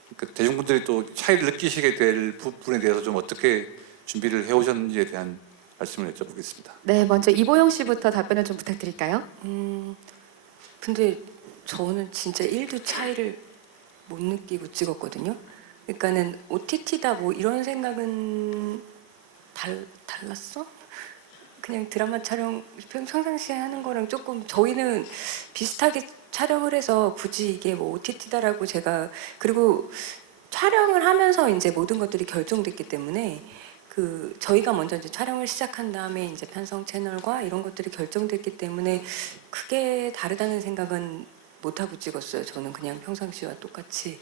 그러니까 대중분들이 또 차이를 느끼시게 될 부분에 대해서 좀 어떻게 준비를 해오셨는지에 대한 말씀을 여쭤보겠습니다. 네, 먼저 이보영 씨부터 답변을 좀 부탁드릴까요? 근데 저는 진짜 1도 차이를 못 느끼고 찍었거든요. 그러니까는 OTT다 뭐 이런 생각은 달랐어? 그냥 드라마 촬영 평상시에 하는 거랑 조금 저희는 비슷하게 촬영을 해서 굳이 이게 뭐 OTT다라고 제가 그리고 촬영을 하면서 이제 모든 것들이 결정됐기 때문에 그 저희가 먼저 이제 촬영을 시작한 다음에 이제 편성 채널과 이런 것들이 결정됐기 때문에 크게 다르다는 생각은 못 하고 찍었어요. 저는 그냥 평상시와 똑같이.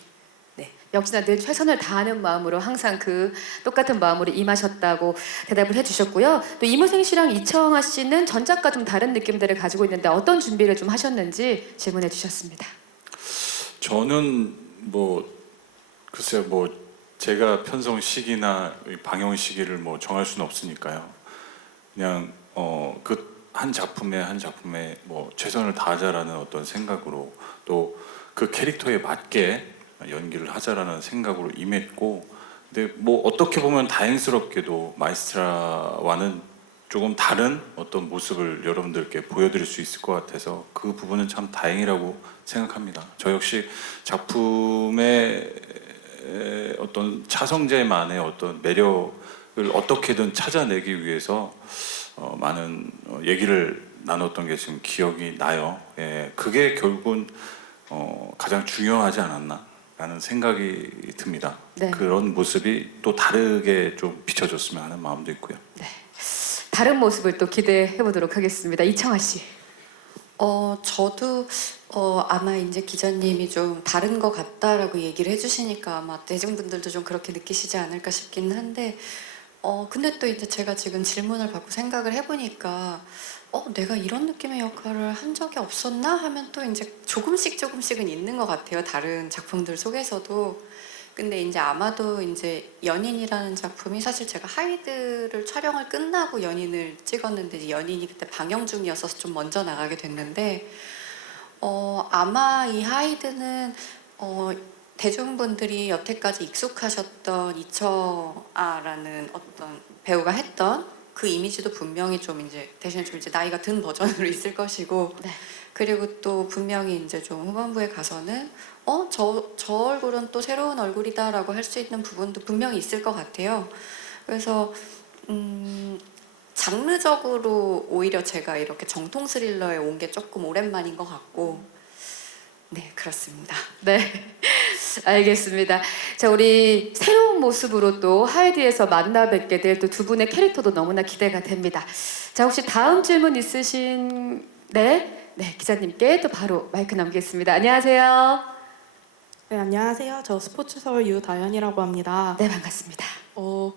네. 역시나 늘 최선을 다하는 마음으로 항상 그 똑같은 마음으로 임하셨다고 대답을 해주셨고요. 또 이무생 씨랑 이청아 씨는 전작과 좀 다른 느낌들을 가지고 있는데 어떤 준비를 좀 하셨는지 질문해 주셨습니다. 저는 뭐 글쎄요 뭐 제가 편성 시기나 방영 시기를 뭐 정할 수는 없으니까요. 그냥 그 한 작품에 뭐 최선을 다하자라는 어떤 생각으로 또 그 캐릭터에 맞게 연기를 하자라는 생각으로 임했고, 근데 뭐 어떻게 보면 다행스럽게도 마이스트라와는 조금 다른 어떤 모습을 여러분들께 보여드릴 수 있을 것 같아서 그 부분은 참 다행이라고 생각합니다. 저 역시 작품의 어떤 차성제만의 어떤 매력을 어떻게든 찾아내기 위해서 많은 얘기를 나눴던 게 지금 기억이 나요. 예, 그게 결국은 가장 중요하지 않았나라는 생각이 듭니다. 네. 그런 모습이 또 다르게 좀 비춰졌으면 하는 마음도 있고요. 다른 모습을 또 기대해 보도록 하겠습니다. 이청아 씨. 저도 아마 이제 기자님이 좀 다른 것 같다라고 얘기를 해주시니까 아마 대중분들도 좀 그렇게 느끼시지 않을까 싶기는 한데 근데 또 이제 제가 지금 질문을 받고 생각을 해보니까 내가 이런 느낌의 역할을 한 적이 없었나 하면 또 이제 조금씩은 있는 것 같아요. 다른 작품들 속에서도. 근데 이제 아마도 이제 연인이라는 작품이 사실 제가 하이드를 촬영을 끝나고 연인을 찍었는데 이제 연인이 그때 방영 중이어서 좀 먼저 나가게 됐는데 아마 이 하이드는 대중분들이 여태까지 익숙하셨던 이청아라는 어떤 배우가 했던 그 이미지도 분명히 좀 이제 대신에 좀 이제 나이가 든 버전으로 있을 것이고 네. 그리고 또 분명히 이제 좀 후반부에 가서는 저 얼굴은 또 새로운 얼굴이다라고 할 수 있는 부분도 분명히 있을 것 같아요. 그래서 장르적으로 오히려 제가 이렇게 정통 스릴러에 온 게 조금 오랜만인 것 같고 네 그렇습니다. 네, 알겠습니다. 자, 우리 새로운 모습으로 또 하이드에서 만나 뵙게 될 또 두 분의 캐릭터도 너무나 기대가 됩니다. 자, 혹시 다음 질문 있으신 네, 기자님께 또 바로 마이크 넘기겠습니다. 안녕하세요. 네, 안녕하세요. 저 스포츠서울 유다현이라고 합니다. 네, 반갑습니다.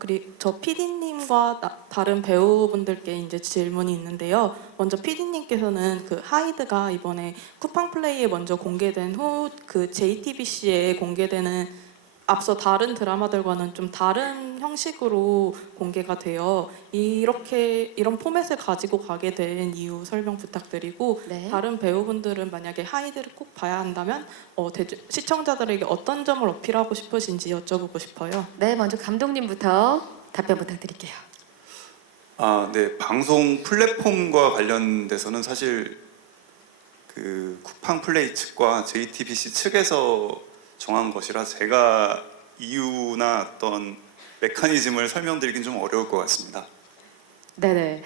그리고 저 PD님과 다른 배우분들께 이제 질문이 있는데요. 먼저 PD님께서는 그 하이드가 이번에 쿠팡 플레이에 먼저 공개된 후 그 JTBC에 공개되는 앞서 다른 드라마들과는 좀 다른 형식으로 공개가 돼요. 이런 포맷을 가지고 가게 된 이유 설명 부탁드리고 네. 다른 배우분들은 만약에 하이드를 꼭 봐야 한다면 시청자들에게 어떤 점을 어필하고 싶으신지 여쭤보고 싶어요. 네, 먼저 감독님부터 답변 부탁드릴게요. 네. 방송 플랫폼과 관련돼서는 사실 그 쿠팡 플레이 측과 JTBC 측에서 정한 것이라 제가 이유나 어떤 메커니즘을 설명드리긴 좀 어려울 것 같습니다. 네네.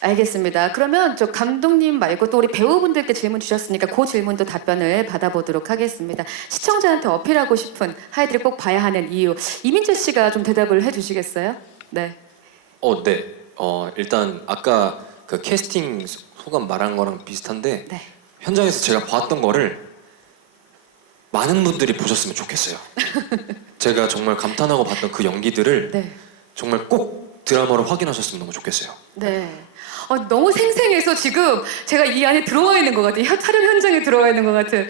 알겠습니다. 그러면 저 감독님 말고 또 우리 배우분들께 질문 주셨으니까 그 질문도 답변을 받아보도록 하겠습니다. 시청자한테 어필하고 싶은 하이드를 꼭 봐야 하는 이유. 이민재 씨가 좀 대답을 해주시겠어요? 네. 네. 일단 아까 그 캐스팅 소감 말한 거랑 비슷한데 네. 현장에서 제가 봤던 거를 많은 분들이 보셨으면 좋겠어요. 제가 정말 감탄하고 봤던 그 연기들을 네. 정말 꼭 드라마로 확인하셨으면 너무 좋겠어요. 네. 너무 생생해서 지금 제가 이 안에 들어와 있는 것 같아요. 촬영 현장에 들어와 있는 것 같은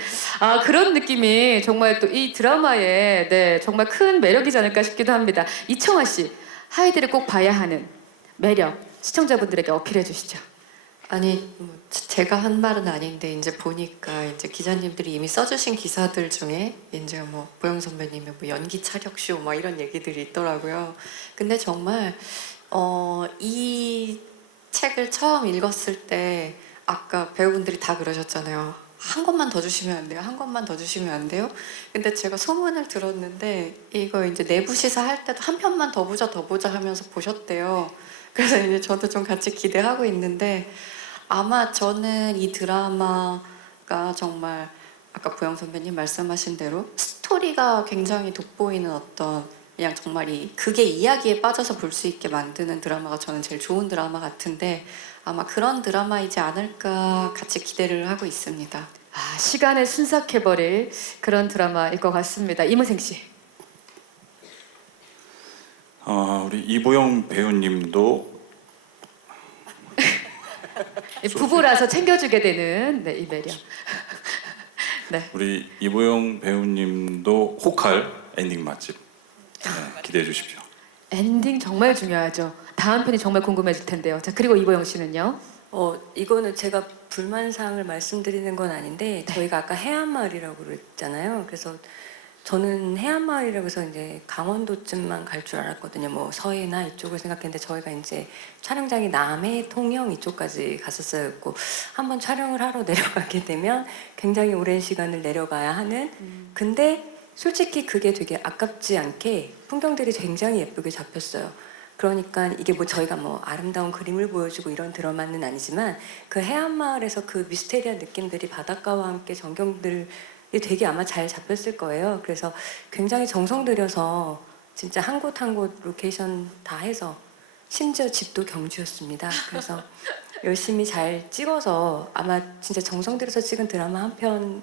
그런 느낌이 정말 또 이 드라마의 네, 정말 큰 매력이지 않을까 싶기도 합니다. 이청아 씨, 하이드를 꼭 봐야 하는 매력 시청자분들에게 어필해 주시죠. 아니 제가 한 말은 아닌데 이제 보니까 이제 기자님들이 이미 써주신 기사들 중에 이제 뭐 보영 선배님의 뭐 연기 차력쇼 막 이런 얘기들이 있더라고요. 근데 정말 이 책을 처음 읽었을 때 아까 배우분들이 다 그러셨잖아요. 한 권만 더 주시면 안 돼요? 한 권만 더 주시면 안 돼요? 근데 제가 소문을 들었는데 이거 이제 내부 시사할 때도 한 편만 더 보자 하면서 보셨대요. 그래서 이제 저도 좀 같이 기대하고 있는데 아마 저는 이 드라마가 정말 아까 보영 선배님 말씀하신 대로 스토리가 굉장히 돋보이는 어떤 그냥 정말 그게 이야기에 빠져서 볼 수 있게 만드는 드라마가 저는 제일 좋은 드라마 같은데 아마 그런 드라마이지 않을까 같이 기대를 하고 있습니다. 시간을 순삭해버릴 그런 드라마일 것 같습니다. 이문생 씨. 우리 이보영 배우님도 부부라서 챙겨주게 되는 네, 이 매력. 네. 우리 이보영 배우님도 혹할 엔딩 맛집 기대해 주십시오. 엔딩 정말 중요하죠. 다음 편이 정말 궁금해질 텐데요. 자, 그리고 이보영 씨는요? 이거는 제가 불만사항을 말씀드리는 건 아닌데 저희가 아까 해안마을이라고 그랬잖아요. 그래서 저는 해안마을이라고 해서 이제 강원도쯤만 갈 줄 알았거든요. 뭐 서해나 이쪽을 생각했는데 저희가 이제 촬영장이 남해, 통영 이쪽까지 갔었어요. 한번 촬영을 하러 내려가게 되면 굉장히 오랜 시간을 내려가야 하는 근데 솔직히 그게 되게 아깝지 않게 풍경들이 굉장히 예쁘게 잡혔어요. 그러니까 이게 뭐 저희가 뭐 아름다운 그림을 보여주고 이런 드라마는 아니지만 그 해안마을에서 그 미스테리한 느낌들이 바닷가와 함께 전경들이 되게 아마 잘 잡혔을 거예요. 그래서 굉장히 정성 들여서 진짜 한 곳 한 곳 로케이션 다 해서 심지어 집도 경주였습니다. 그래서 열심히 잘 찍어서 아마 진짜 정성 들여서 찍은 드라마 한 편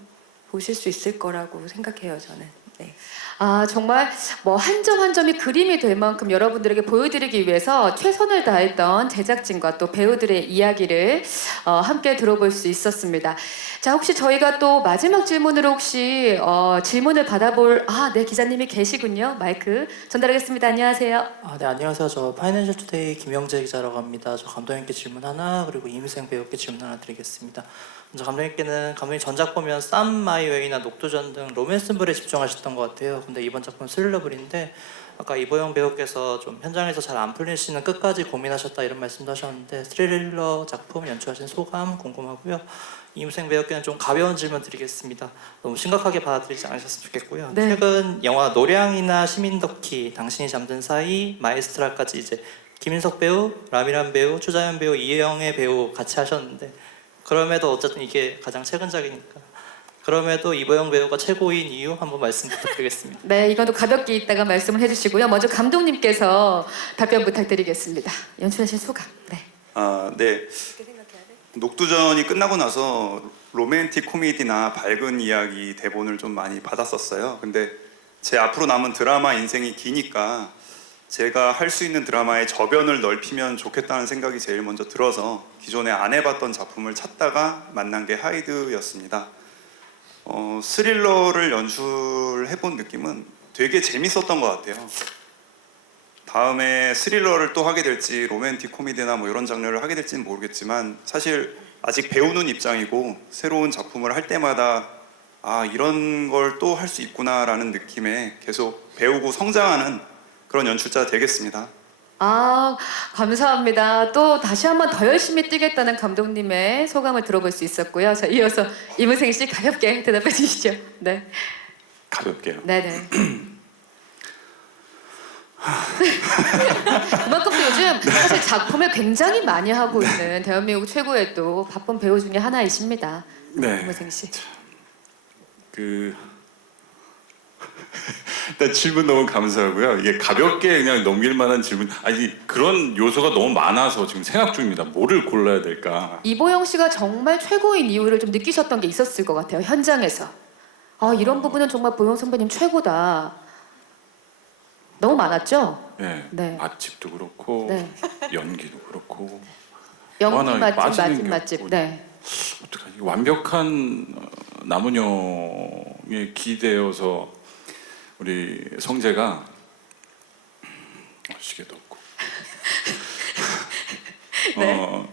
보실 수 있을 거라고 생각해요, 저는. 네. 정말 뭐 한 점 한 점이 그림이 될 만큼 여러분들에게 보여드리기 위해서 최선을 다했던 제작진과 또 배우들의 이야기를 함께 들어볼 수 있었습니다. 자, 혹시 저희가 또 마지막 질문으로 혹시 질문을 받아볼 네, 기자님이 계시군요. 마이크 전달하겠습니다. 안녕하세요. 네, 안녕하세요. 저 파이낸셜 투데이 김영재 기자라고 합니다. 저 감독님께 질문 하나 그리고 이무생 배우께 질문 하나 드리겠습니다. 먼저 감독님께는 감독님 전작 보면 쌈 마이웨이나 녹두전 등 로맨스물에 집중하셨던 것 같아요. 근데 이번 작품은 스릴러물인데 아까 이보영 배우께서 좀 현장에서 잘 안 풀리시는 끝까지 고민하셨다 이런 말씀도 하셨는데 스릴러 작품 연출하신 소감 궁금하고요. 이무생 배우께는 좀 가벼운 질문 드리겠습니다. 너무 심각하게 받아들이지 않으셨으면 좋겠고요. 네. 최근 영화 노량이나 시민덕희, 당신이 잠든 사이, 마에스트라까지 이제 김인석 배우, 라미란 배우, 추자연 배우, 이혜영의 배우 같이 하셨는데 그럼에도 어쨌든 이게 가장 최근작이니까 그럼에도 이보영 배우가 최고인 이유 한번 말씀 부탁드리겠습니다. 네, 이것도 가볍게 있다가 말씀을 해주시고요. 먼저 감독님께서 답변 부탁드리겠습니다. 연출하신 소감. 네. 네. 녹두전이 끝나고 나서 로맨틱 코미디나 밝은 이야기 대본을 좀 많이 받았었어요. 근데 제 앞으로 남은 드라마 인생이 기니까 제가 할 수 있는 드라마의 저변을 넓히면 좋겠다는 생각이 제일 먼저 들어서 기존에 안 해봤던 작품을 찾다가 만난 게 하이드였습니다. 스릴러를 연출해본 느낌은 되게 재밌었던 것 같아요. 다음에 스릴러를 또 하게 될지 로맨틱 코미디나 뭐 이런 장르를 하게 될지는 모르겠지만 사실 아직 배우는 입장이고 새로운 작품을 할 때마다 이런 걸 또 할 수 있구나라는 느낌에 계속 배우고 성장하는 그런 연출자 되겠습니다. 아, 감사합니다. 또 다시 한번 더 열심히 뛰겠다는 감독님의 소감을 들어볼 수 있었고요. 자, 이어서 이문생 씨 가볍게 대답해 주시죠. 네. 가볍게요. 네네. 그만큼 또 요즘 사실 작품을 굉장히 많이 하고 있는 대한민국 최고의 또 바쁜 배우 중에 하나이십니다. 네. 이문생 씨. 일단 질문 너무 감사하고요. 이게 가볍게 그냥 넘길 만한 질문. 아니 그런 요소가 너무 많아서 지금 생각 중입니다. 뭐를 골라야 될까? 이보영 씨가 정말 최고인 이유를 좀 느끼셨던 게 있었을 것 같아요. 현장에서. 아, 이런 부분은 정말 보영 선배님 최고다. 너무 많았죠? 네. 네. 맛집도 그렇고 네. 연기도 그렇고 연기 하나 맛집, 빠지는 맛집, 게 맛집. 없고. 네. 어떡하지? 완벽한 남은영에 기대어서 우리 성재가 시계도 없고 네.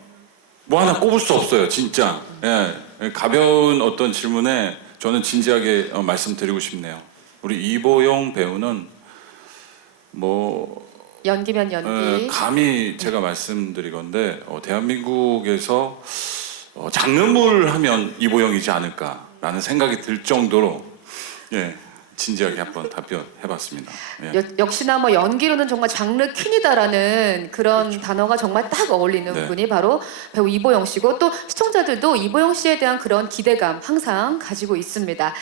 뭐 하나 꼽을 수 없어요 진짜. 예, 가벼운 어떤 질문에 저는 진지하게 말씀드리고 싶네요. 우리 이보영 배우는 뭐 연기면 연기. 감히 제가 말씀드리건데 대한민국에서 장르물 하면 이보영이지 않을까라는 생각이 들 정도로 예 진지하게 한번 답변해봤습니다. 예. 역시나 뭐 연기로는 정말 장르 퀸이다라는 그런 단어가 정말 딱 어울리는 네. 분이 바로 배우 이보영 씨고 또 시청자들도 이보영 씨에 대한 그런 기대감 항상 가지고 있습니다.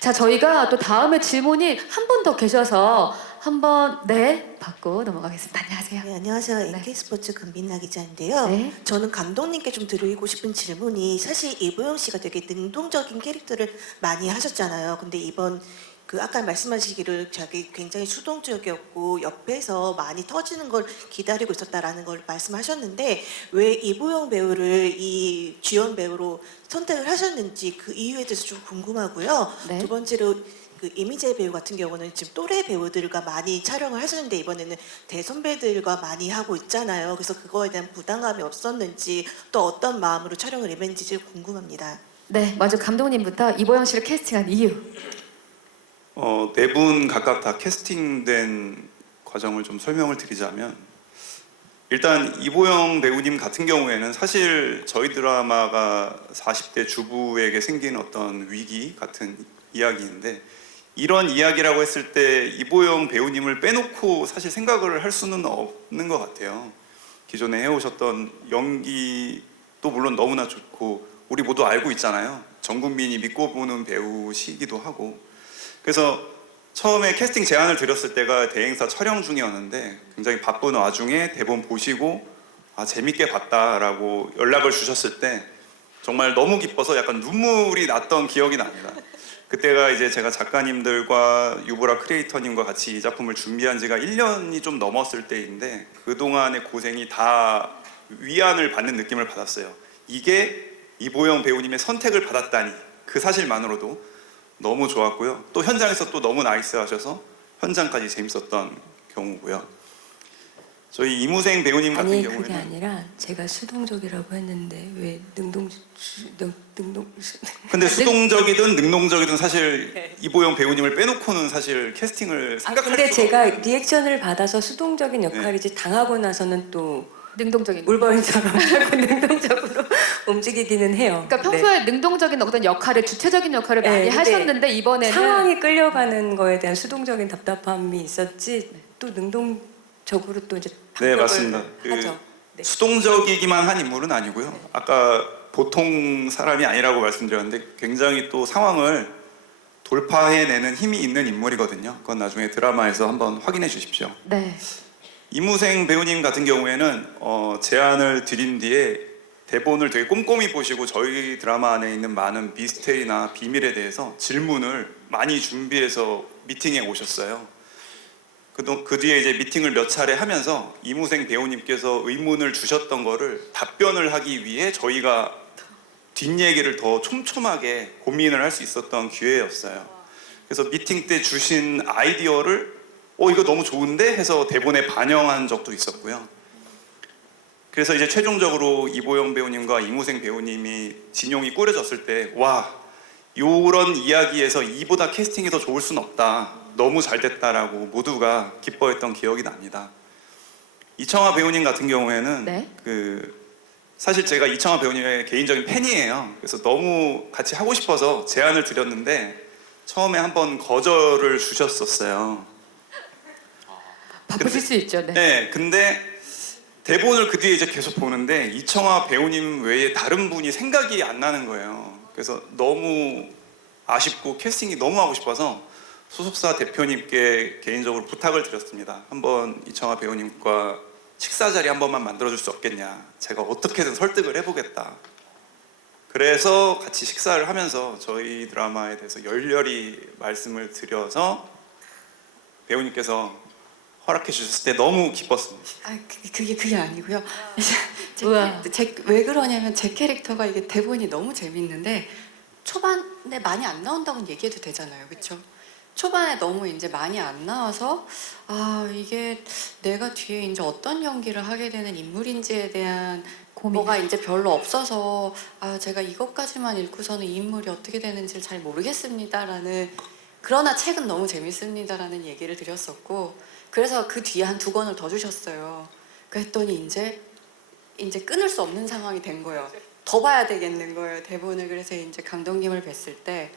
자, 저희가 또 다음에 질문이 한 분 더 계셔서 한번 네 받고 넘어가겠습니다. 안녕하세요. 네, 안녕하세요. 네. NK스포츠 금빈나 기자인데요. 네. 저는 감독님께 좀 드리고 싶은 질문이 사실 이보영 씨가 되게 능동적인 캐릭터를 많이 하셨잖아요. 근데 이번 그 아까 말씀하시기를 자기 굉장히 수동적이었고 옆에서 많이 터지는 걸 기다리고 있었다라는 걸 말씀하셨는데 왜 이보영 배우를 이 주연 배우로 선택을 하셨는지 그 이유에 대해서 좀 궁금하고요. 네. 두 번째로 그 이미재 배우 같은 경우는 지금 또래 배우들과 많이 촬영을 하셨는데 이번에는 대선배들과 많이 하고 있잖아요. 그래서 그거에 대한 부담감이 없었는지 또 어떤 마음으로 촬영을 임했는지 궁금합니다. 네, 먼저 감독님부터 이보영 씨를 캐스팅한 이유. 네 분 각각 다 캐스팅된 과정을 좀 설명을 드리자면 일단 이보영 배우님 같은 경우에는 사실 저희 드라마가 40대 주부에게 생긴 어떤 위기 같은 이야기인데 이런 이야기라고 했을 때 이보영 배우님을 빼놓고 사실 생각을 할 수는 없는 것 같아요. 기존에 해오셨던 연기도 물론 너무나 좋고 우리 모두 알고 있잖아요. 전 국민이 믿고 보는 배우시기도 하고 그래서 처음에 캐스팅 제안을 드렸을 때가 대행사 촬영 중이었는데 굉장히 바쁜 와중에 대본 보시고 재밌게 봤다라고 연락을 주셨을 때 정말 너무 기뻐서 약간 눈물이 났던 기억이 납니다. 그때가 이제 제가 작가님들과 유보라 크리에이터님과 같이 이 작품을 준비한 지가 1년이 좀 넘었을 때인데 그동안의 고생이 다 위안을 받는 느낌을 받았어요. 이게 이보영 배우님의 선택을 받았다니 그 사실만으로도 너무 좋았고요. 또 현장에서 또 너무 나이스하셔서 현장까지 재밌었던 경우고요. 저희 이무생 배우님 같은 아니 경우에는 그게 아니라 제가 수동적이라고 했는데 왜 능동 근데 수동적이든 능동적이든 사실 이보영 배우님을 빼놓고는 사실 캐스팅을 생각할 근데 수가 제가 없거든요. 리액션을 받아서 수동적인 역할이지 당하고 나서는 또 능동적인. 울버린처럼 자꾸 능동적으로 움직이기는 해요. 그러니까 평소에 능동적인 어떤 역할을 주체적인 역할을 네, 많이 근데 하셨는데 이번에는 상황이 끌려가는 거에 대한 수동적인 답답함이 있었지 또 능동적으로 또 이제 네, 맞습니다. 하죠. 네. 수동적이기만 한 인물은 아니고요. 아까 보통 사람이 아니라고 말씀드렸는데 굉장히 또 상황을 돌파해내는 힘이 있는 인물이거든요. 그건 나중에 드라마에서 한번 확인해 주십시오. 네. 이무생 배우님 같은 경우에는 제안을 드린 뒤에 대본을 되게 꼼꼼히 보시고 저희 드라마 안에 있는 많은 미스테리나 비밀에 대해서 질문을 많이 준비해서 미팅에 오셨어요. 그 뒤에 이제 미팅을 몇 차례 하면서 이무생 배우님께서 의문을 주셨던 거를 답변을 하기 위해 저희가 뒷얘기를 더 촘촘하게 고민을 할 수 있었던 기회였어요. 그래서 미팅 때 주신 아이디어를 이거 너무 좋은데 해서 대본에 반영한 적도 있었고요. 그래서 이제 최종적으로 이보영 배우님과 이무생 배우님이 진용이 꾸려졌을 때 와, 요런 이야기에서 이보다 캐스팅이 더 좋을 순 없다. 너무 잘 됐다라고 모두가 기뻐했던 기억이 납니다. 이청아 배우님 같은 경우에는 네. 사실 제가 이청아 배우님의 개인적인 팬이에요. 그래서 너무 같이 하고 싶어서 제안을 드렸는데 처음에 한번 거절을 주셨었어요. 바쁘실 수 있죠. 네. 네, 근데 대본을 그 뒤에 이제 계속 보는데 이청아 배우님 외에 다른 분이 생각이 안 나는 거예요. 그래서 너무 아쉽고 캐스팅이 너무 하고 싶어서 소속사 대표님께 개인적으로 부탁을 드렸습니다. 한번 이청아 배우님과 식사 자리 한 번만 만들어줄 수 없겠냐. 제가 어떻게든 설득을 해보겠다. 그래서 같이 식사를 하면서 저희 드라마에 대해서 열렬히 말씀을 드려서 배우님께서 허락해 주셨을 때 너무 기뻤습니다. 아, 그게 아니고요. 우와. 왜 그러냐면 제 캐릭터가 이게 대본이 너무 재밌는데 초반에 많이 안 나온다고는 얘기해도 되잖아요, 그렇죠? 초반에 너무 이제 많이 안 나와서 이게 내가 뒤에 이제 어떤 연기를 하게 되는 인물인지에 대한 뭐가 이제 별로 없어서 제가 이것까지만 읽고서는 이 인물이 어떻게 되는지를 잘 모르겠습니다라는, 그러나 책은 너무 재밌습니다라는 얘기를 드렸었고, 그래서 그 뒤에 한 2권을 더 주셨어요. 그랬더니 이제 끊을 수 없는 상황이 된 거예요. 더 봐야 되겠는 거예요, 대본을. 그래서 이제 감독님을 뵀을 때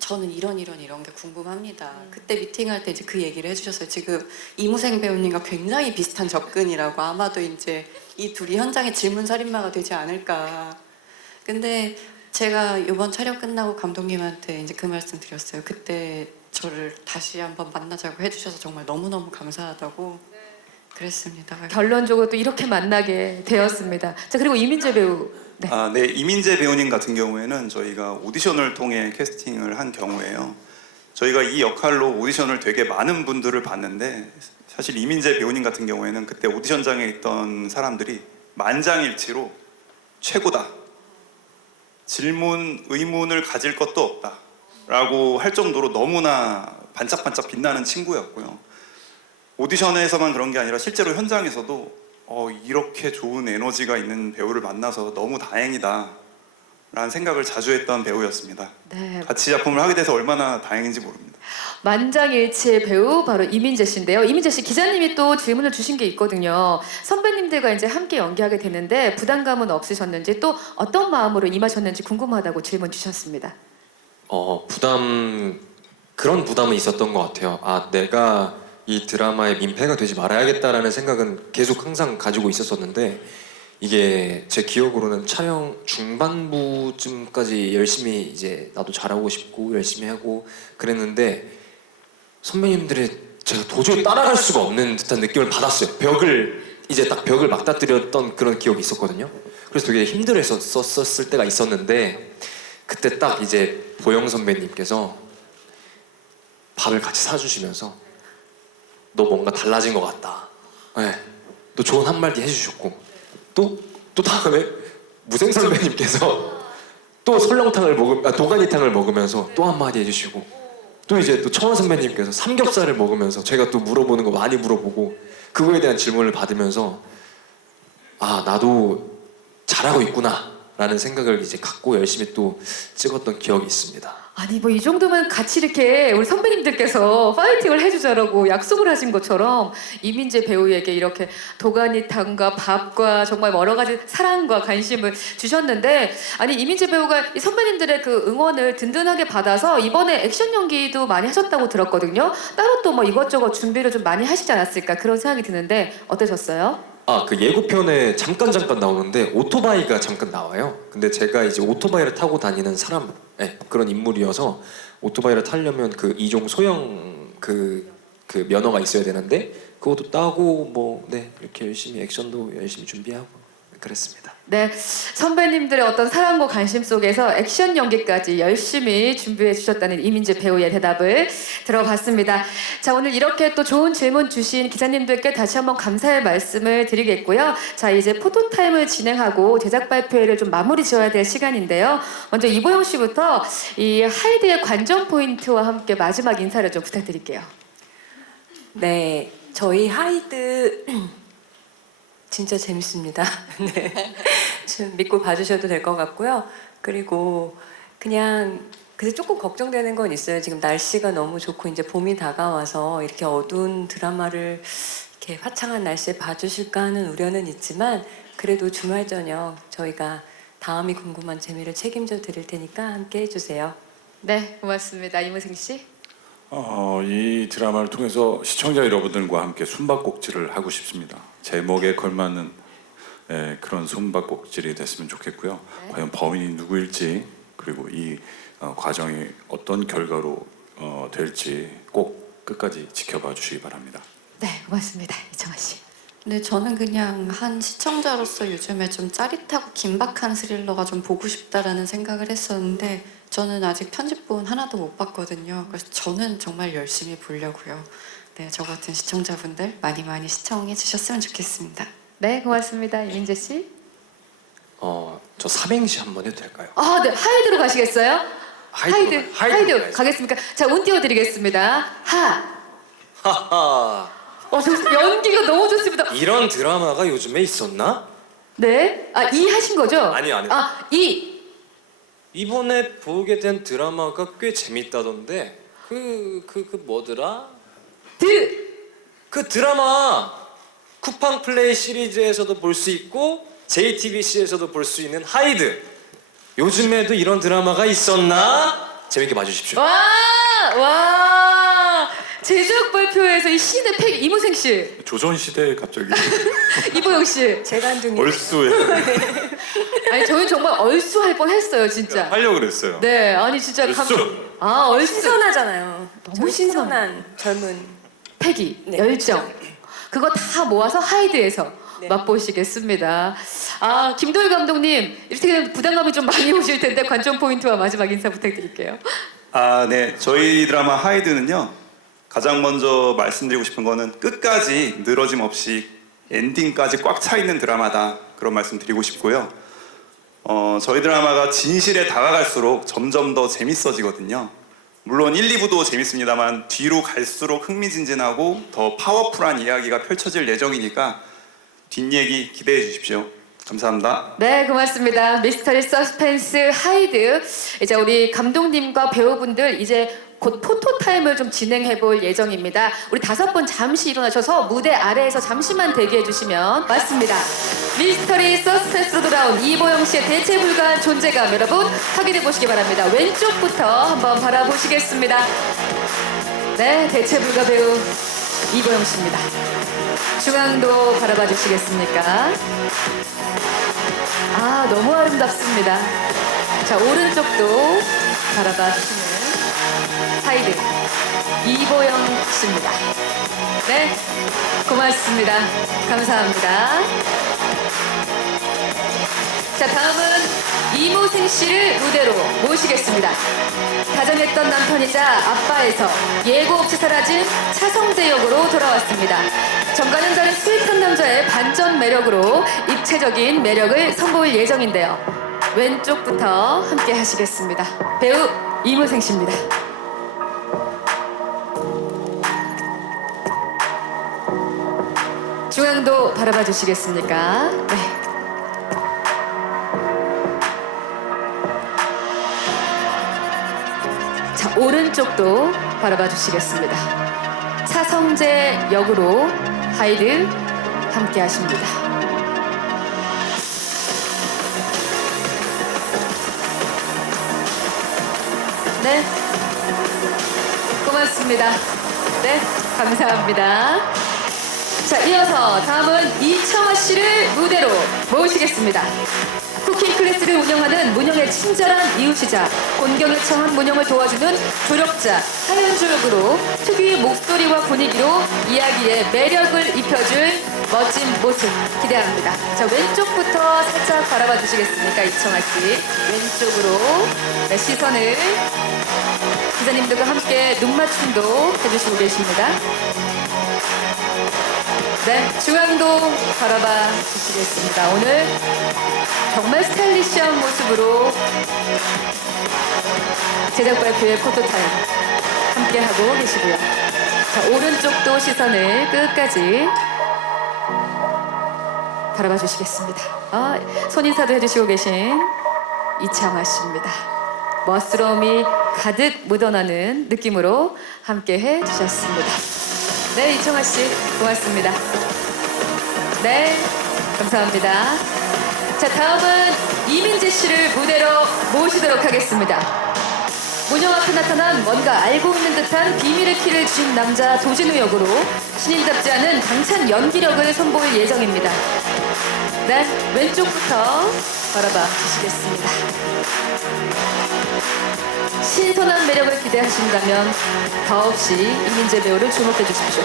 저는 이런 게 궁금합니다. 그때 미팅할 때 이제 그 얘기를 해주셨어요. 지금 이무생 배우님과 굉장히 비슷한 접근이라고, 아마도 이제 이 둘이 현장의 질문 살인마가 되지 않을까. 근데 제가 이번 촬영 끝나고 감독님한테 이제 그 말씀 드렸어요. 그때 저를 다시 한번 만나자고 해주셔서 정말 너무너무 감사하다고 그랬습니다. 결론적으로 또 이렇게 만나게 되었습니다. 자, 그리고 이민재 배우. 네. 네, 이민재 배우님 같은 경우에는 저희가 오디션을 통해 캐스팅을 한 경우에요. 저희가 이 역할로 오디션을 되게 많은 분들을 봤는데 사실 이민재 배우님 같은 경우에는 그때 오디션장에 있던 사람들이 만장일치로 최고다. 질문, 의문을 가질 것도 없다. 라고 할 정도로 너무나 반짝반짝 빛나는 친구였고요. 오디션에서만 그런 게 아니라 실제로 현장에서도 이렇게 좋은 에너지가 있는 배우를 만나서 너무 다행이다 라는 생각을 자주 했던 배우였습니다. 네. 같이 작품을 하게 돼서 얼마나 다행인지 모릅니다. 만장일치의 배우 바로 이민재 씨인데요. 이민재 씨, 기자님이 또 질문을 주신 게 있거든요. 선배님들과 이제 함께 연기하게 되는데 부담감은 없으셨는지, 또 어떤 마음으로 임하셨는지 궁금하다고 질문 주셨습니다. 그런 부담은 있었던 것 같아요. 내가 이 드라마의 민폐가 되지 말아야겠다라는 생각은 계속 항상 가지고 있었었는데, 이게 제 기억으로는 촬영 중반부쯤까지 열심히 이제 나도 잘하고 싶고 열심히 하고 그랬는데 선배님들의 제가 도저히 따라갈 수가 없는 듯한 느낌을 받았어요. 벽을 맞닥뜨렸던 그런 기억이 있었거든요. 그래서 되게 힘들었었을 때가 있었는데, 그때 딱 이제 보영 선배님께서 밥을 같이 사주시면서 너 뭔가 달라진 것 같다. 네. 또 좋은 한마디 해주셨고, 또 다음에 무생 선배님께서 또 도가니탕을 먹으면서 또 한마디 해주시고, 또 이제 또 청원 선배님께서 삼겹살을 먹으면서 제가 또 물어보는 거 많이 물어보고 그거에 대한 질문을 받으면서 나도 잘하고 있구나 라는 생각을 이제 갖고 열심히 또 찍었던 기억이 있습니다. 아니 뭐 이 정도면 같이 이렇게 우리 선배님들께서 파이팅을 해주자라고 약속을 하신 것처럼 이민재 배우에게 이렇게 도가니탕과 밥과 정말 여러 가지 사랑과 관심을 주셨는데, 아니 이민재 배우가 이 선배님들의 그 응원을 든든하게 받아서 이번에 액션 연기도 많이 하셨다고 들었거든요. 따로 또 뭐 이것저것 준비를 좀 많이 하시지 않았을까 그런 생각이 드는데 어떠셨어요? 그 예고편에 잠깐 나오는데 오토바이가 잠깐 나와요. 근데 제가 이제 오토바이를 타고 다니는 사람, 그런 인물이어서 오토바이를 타려면 그 2종 소형 그 면허가 있어야 되는데 그것도 따고 이렇게 열심히 액션도 열심히 준비하고 그랬습니다. 네, 선배님들의 어떤 사랑과 관심 속에서 액션 연기까지 열심히 준비해 주셨다는 이민재 배우의 대답을 들어봤습니다. 자, 오늘 이렇게 또 좋은 질문 주신 기자님들께 다시 한번 감사의 말씀을 드리겠고요. 자, 이제 포토타임을 진행하고 제작 발표회를 좀 마무리 지어야 될 시간인데요. 먼저 이보영 씨부터 이 하이드의 관전 포인트와 함께 마지막 인사를 좀 부탁드릴게요. 네, 저희 하이드 진짜 재밌습니다. 네, 좀 믿고 봐주셔도 될 것 같고요. 그리고 그냥 근데 조금 걱정되는 건 있어요. 지금 날씨가 너무 좋고 이제 봄이 다가와서 이렇게 어두운 드라마를 이렇게 화창한 날씨에 봐주실까 하는 우려는 있지만 그래도 주말 저녁 저희가 다음이 궁금한 재미를 책임져 드릴 테니까 함께 해주세요. 네, 고맙습니다. 이무생 씨. 이 드라마를 통해서 시청자 여러분들과 함께 숨바꼭질을 하고 싶습니다. 제목에 걸맞는 그런 숨바꼭질이 됐으면 좋겠고요. 과연 범인이 누구일지 그리고 이 과정이 어떤 결과로 될지 꼭 끝까지 지켜봐 주시기 바랍니다. 네, 고맙습니다. 이청아 씨. 네, 저는 그냥 한 시청자로서 요즘에 좀 짜릿하고 긴박한 스릴러가 좀 보고 싶다라는 생각을 했었는데 저는 아직 편집본 하나도 못 봤거든요. 그래서 저는 정말 열심히 보려고요. 네, 저 같은 시청자분들 많이 많이 시청해 주셨으면 좋겠습니다. 네, 고맙습니다. 이민재 씨. 저 삼행시 한번 해도 될까요? 아, 네, 하이드로 가시겠어요? 하이드 가야지. 가겠습니까? 자, 운 띄워드리겠습니다. 하하. 연기가 너무 좋습니다. 이런 드라마가 요즘에 있었나? 네, 이 하신 거죠? 아니요. 이. 이번에 보게 된 드라마가 꽤 재밌다던데 뭐더라? 그 드라마 쿠팡 플레이 시리즈에서도 볼 수 있고 JTBC에서도 볼 수 있는 하이드. 요즘에도 이런 드라마가 있었나? 재밌게 봐주십시오. 와. 제작 발표에서 이 신의 팩 이무생 씨, 조선 시대에 갑자기 이보영 씨. 재간둥이. 얼쑤에 아니 저희 정말 얼쑤할 뻔했어요, 진짜. 하려고 그랬어요. 네, 아니 진짜 얼쑤. 신선하잖아요. 너무 너무 신선. 신선한 젊은. 패기, 네. 열정, 그거 다 모아서 하이드에서 네. 맛보시겠습니다. 김도희 감독님, 이렇게 되면 부담감이 좀 많이 오실 텐데 관전 포인트와 마지막 인사 부탁드릴게요. 네. 저희 드라마 하이드는요. 가장 먼저 말씀드리고 싶은 거는 끝까지 늘어짐 없이 엔딩까지 꽉 차 있는 드라마다. 그런 말씀 드리고 싶고요. 저희 드라마가 진실에 다가갈수록 점점 더 재밌어지거든요. 물론 1, 2부도 재밌습니다만 뒤로 갈수록 흥미진진하고 더 파워풀한 이야기가 펼쳐질 예정이니까 뒷얘기 기대해 주십시오. 감사합니다. 네, 고맙습니다. 미스터리 서스펜스 하이드. 이제 우리 감독님과 배우분들 이제 곧 포토타임을 좀 진행해 볼 예정입니다. 우리 5분 잠시 일어나셔서 무대 아래에서 잠시만 대기해 주시면 맞습니다. 미스터리 서스펜스로 돌아온 이보영 씨의 대체 불가한 존재감 여러분 확인해 보시기 바랍니다. 왼쪽부터 한번 바라보시겠습니다. 네, 대체 불가 배우 이보영 씨입니다. 중앙도 바라봐 주시겠습니까? 너무 아름답습니다. 자, 오른쪽도 바라봐 주시는 하이드 이보영 씨입니다. 네, 고맙습니다. 감사합니다. 자, 다음은 이무생 씨를 무대로 모시겠습니다. 다정했던 남편이자 아빠에서 예고 없이 사라진 차성재 역으로 돌아왔습니다. 전과는 다른 스윗한 남자의 반전 매력으로 입체적인 매력을 선보일 예정인데요. 왼쪽부터 함께 하시겠습니다. 배우 이무생 씨입니다. 중앙도 바라봐 주시겠습니까? 네. 자, 오른쪽도 바라봐 주시겠습니다. 차성재 역으로 하이드 함께 하십니다. 네. 고맙습니다. 네, 감사합니다. 자, 이어서 다음은 이청아 씨를 무대로 모시겠습니다. 쿠킹 클래스를 운영하는 문영의 친절한 이웃이자 곤경에 처한 문영을 도와주는 조력자 하연주 역으로 특유의 목소리와 분위기로 이야기에 매력을 입혀줄 멋진 모습 기대합니다. 자, 왼쪽부터 살짝 바라봐 주시겠습니까, 이청아 씨. 왼쪽으로 네, 시선을 기자님들과 함께 눈맞춤도 해주시고 계십니다. 네, 중앙도 바라봐 주시겠습니다. 오늘 정말 스타일리시한 모습으로 제작 발표의 포토타임 함께하고 계시고요. 자, 오른쪽도 시선을 끝까지 바라봐 주시겠습니다. 손인사도 해주시고 계신 이창화 씨입니다. 멋스러움이 가득 묻어나는 느낌으로 함께해 주셨습니다. 네, 이청아 씨 고맙습니다. 네, 감사합니다. 자, 다음은 이민재 씨를 무대로 모시도록 하겠습니다. 문영 앞에 나타난 뭔가 알고 있는 듯한 비밀의 키를 쥔 남자 도진우 역으로 신인답지 않은 당찬 연기력을 선보일 예정입니다. 네, 왼쪽부터 바라봐 주시겠습니다. 신선한 매력을 기대하신다면 더없이 이민재 배우를 주목해 주십시오.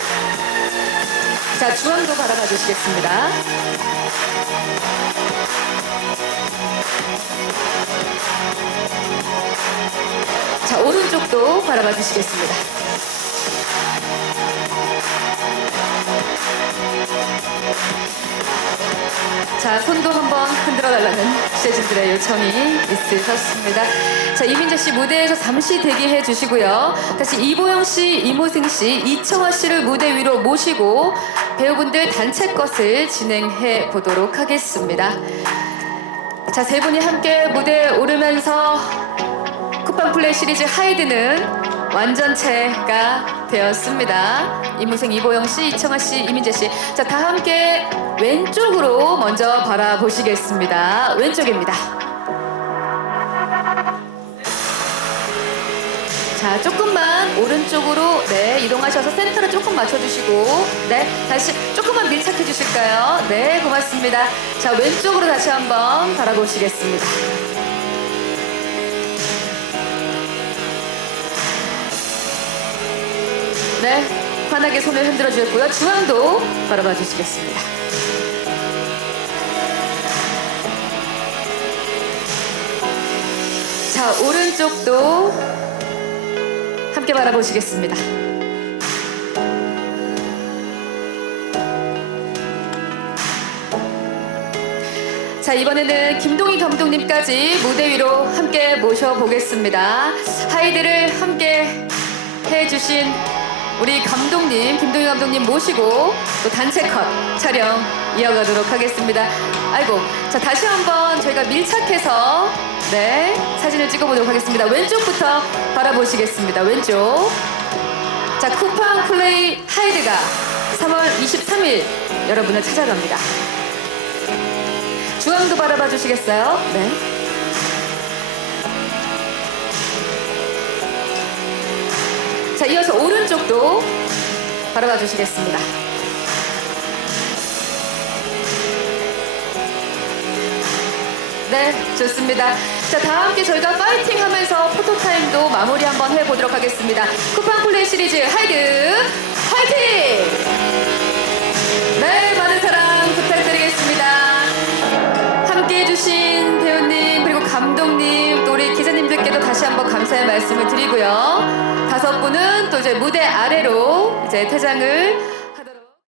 자, 중앙도 바라봐 주시겠습니다. 자, 오른쪽도 바라봐 주시겠습니다. 자, 손도 한번 흔들어 달라는 취재진들의 요청이 있으셨습니다. 자, 이민재 씨 무대에서 잠시 대기해 주시고요. 다시 이보영 씨, 이모승 씨, 이청아 씨를 무대 위로 모시고 배우분들 단체 것을 진행해 보도록 하겠습니다. 자, 세 분이 함께 무대에 오르면서 쿠팡 플레이 시리즈 하이드는 완전체가 되었습니다. 이무생, 이보영 씨, 이청아 씨, 이민재 씨. 자, 다 함께 왼쪽으로 먼저 바라보시겠습니다. 왼쪽입니다. 자, 조금만 오른쪽으로 네, 이동하셔서 센터를 조금 맞춰주시고 네, 다시 조금만 밀착해 주실까요? 네, 고맙습니다. 자, 왼쪽으로 다시 한번 바라보시겠습니다. 네, 환하게 손을 흔들어 주셨고요. 중앙도 바라봐 주시겠습니다. 자, 오른쪽도 함께 바라보시겠습니다. 자, 이번에는 김동희 감독님까지 무대 위로 함께 모셔보겠습니다. 하이드를 함께 해주신 우리 감독님, 김동희 감독님 모시고 또 단체 컷 촬영 이어가도록 하겠습니다. 아이고, 자, 다시 한번 저희가 밀착해서 네, 사진을 찍어보도록 하겠습니다. 왼쪽부터 바라보시겠습니다. 왼쪽. 자, 쿠팡 플레이 하이드가 3월 23일 여러분을 찾아갑니다. 중앙도 바라봐 주시겠어요? 네. 자, 이어서 오른쪽도 바라봐 주시겠습니다. 네, 좋습니다. 자, 다 함께 저희가 파이팅 하면서 포토타임도 마무리 한번 해보도록 하겠습니다. 쿠팡 플레이 시리즈 하이드 파이팅! 네, 많은 사랑 부탁드리겠습니다. 함께 해주신 배우님 그리고 감독님 또 우리 기자님들께도 다시 한번 감사의 말씀을 드리고요. 5분은 또 이제 무대 아래로 이제 퇴장을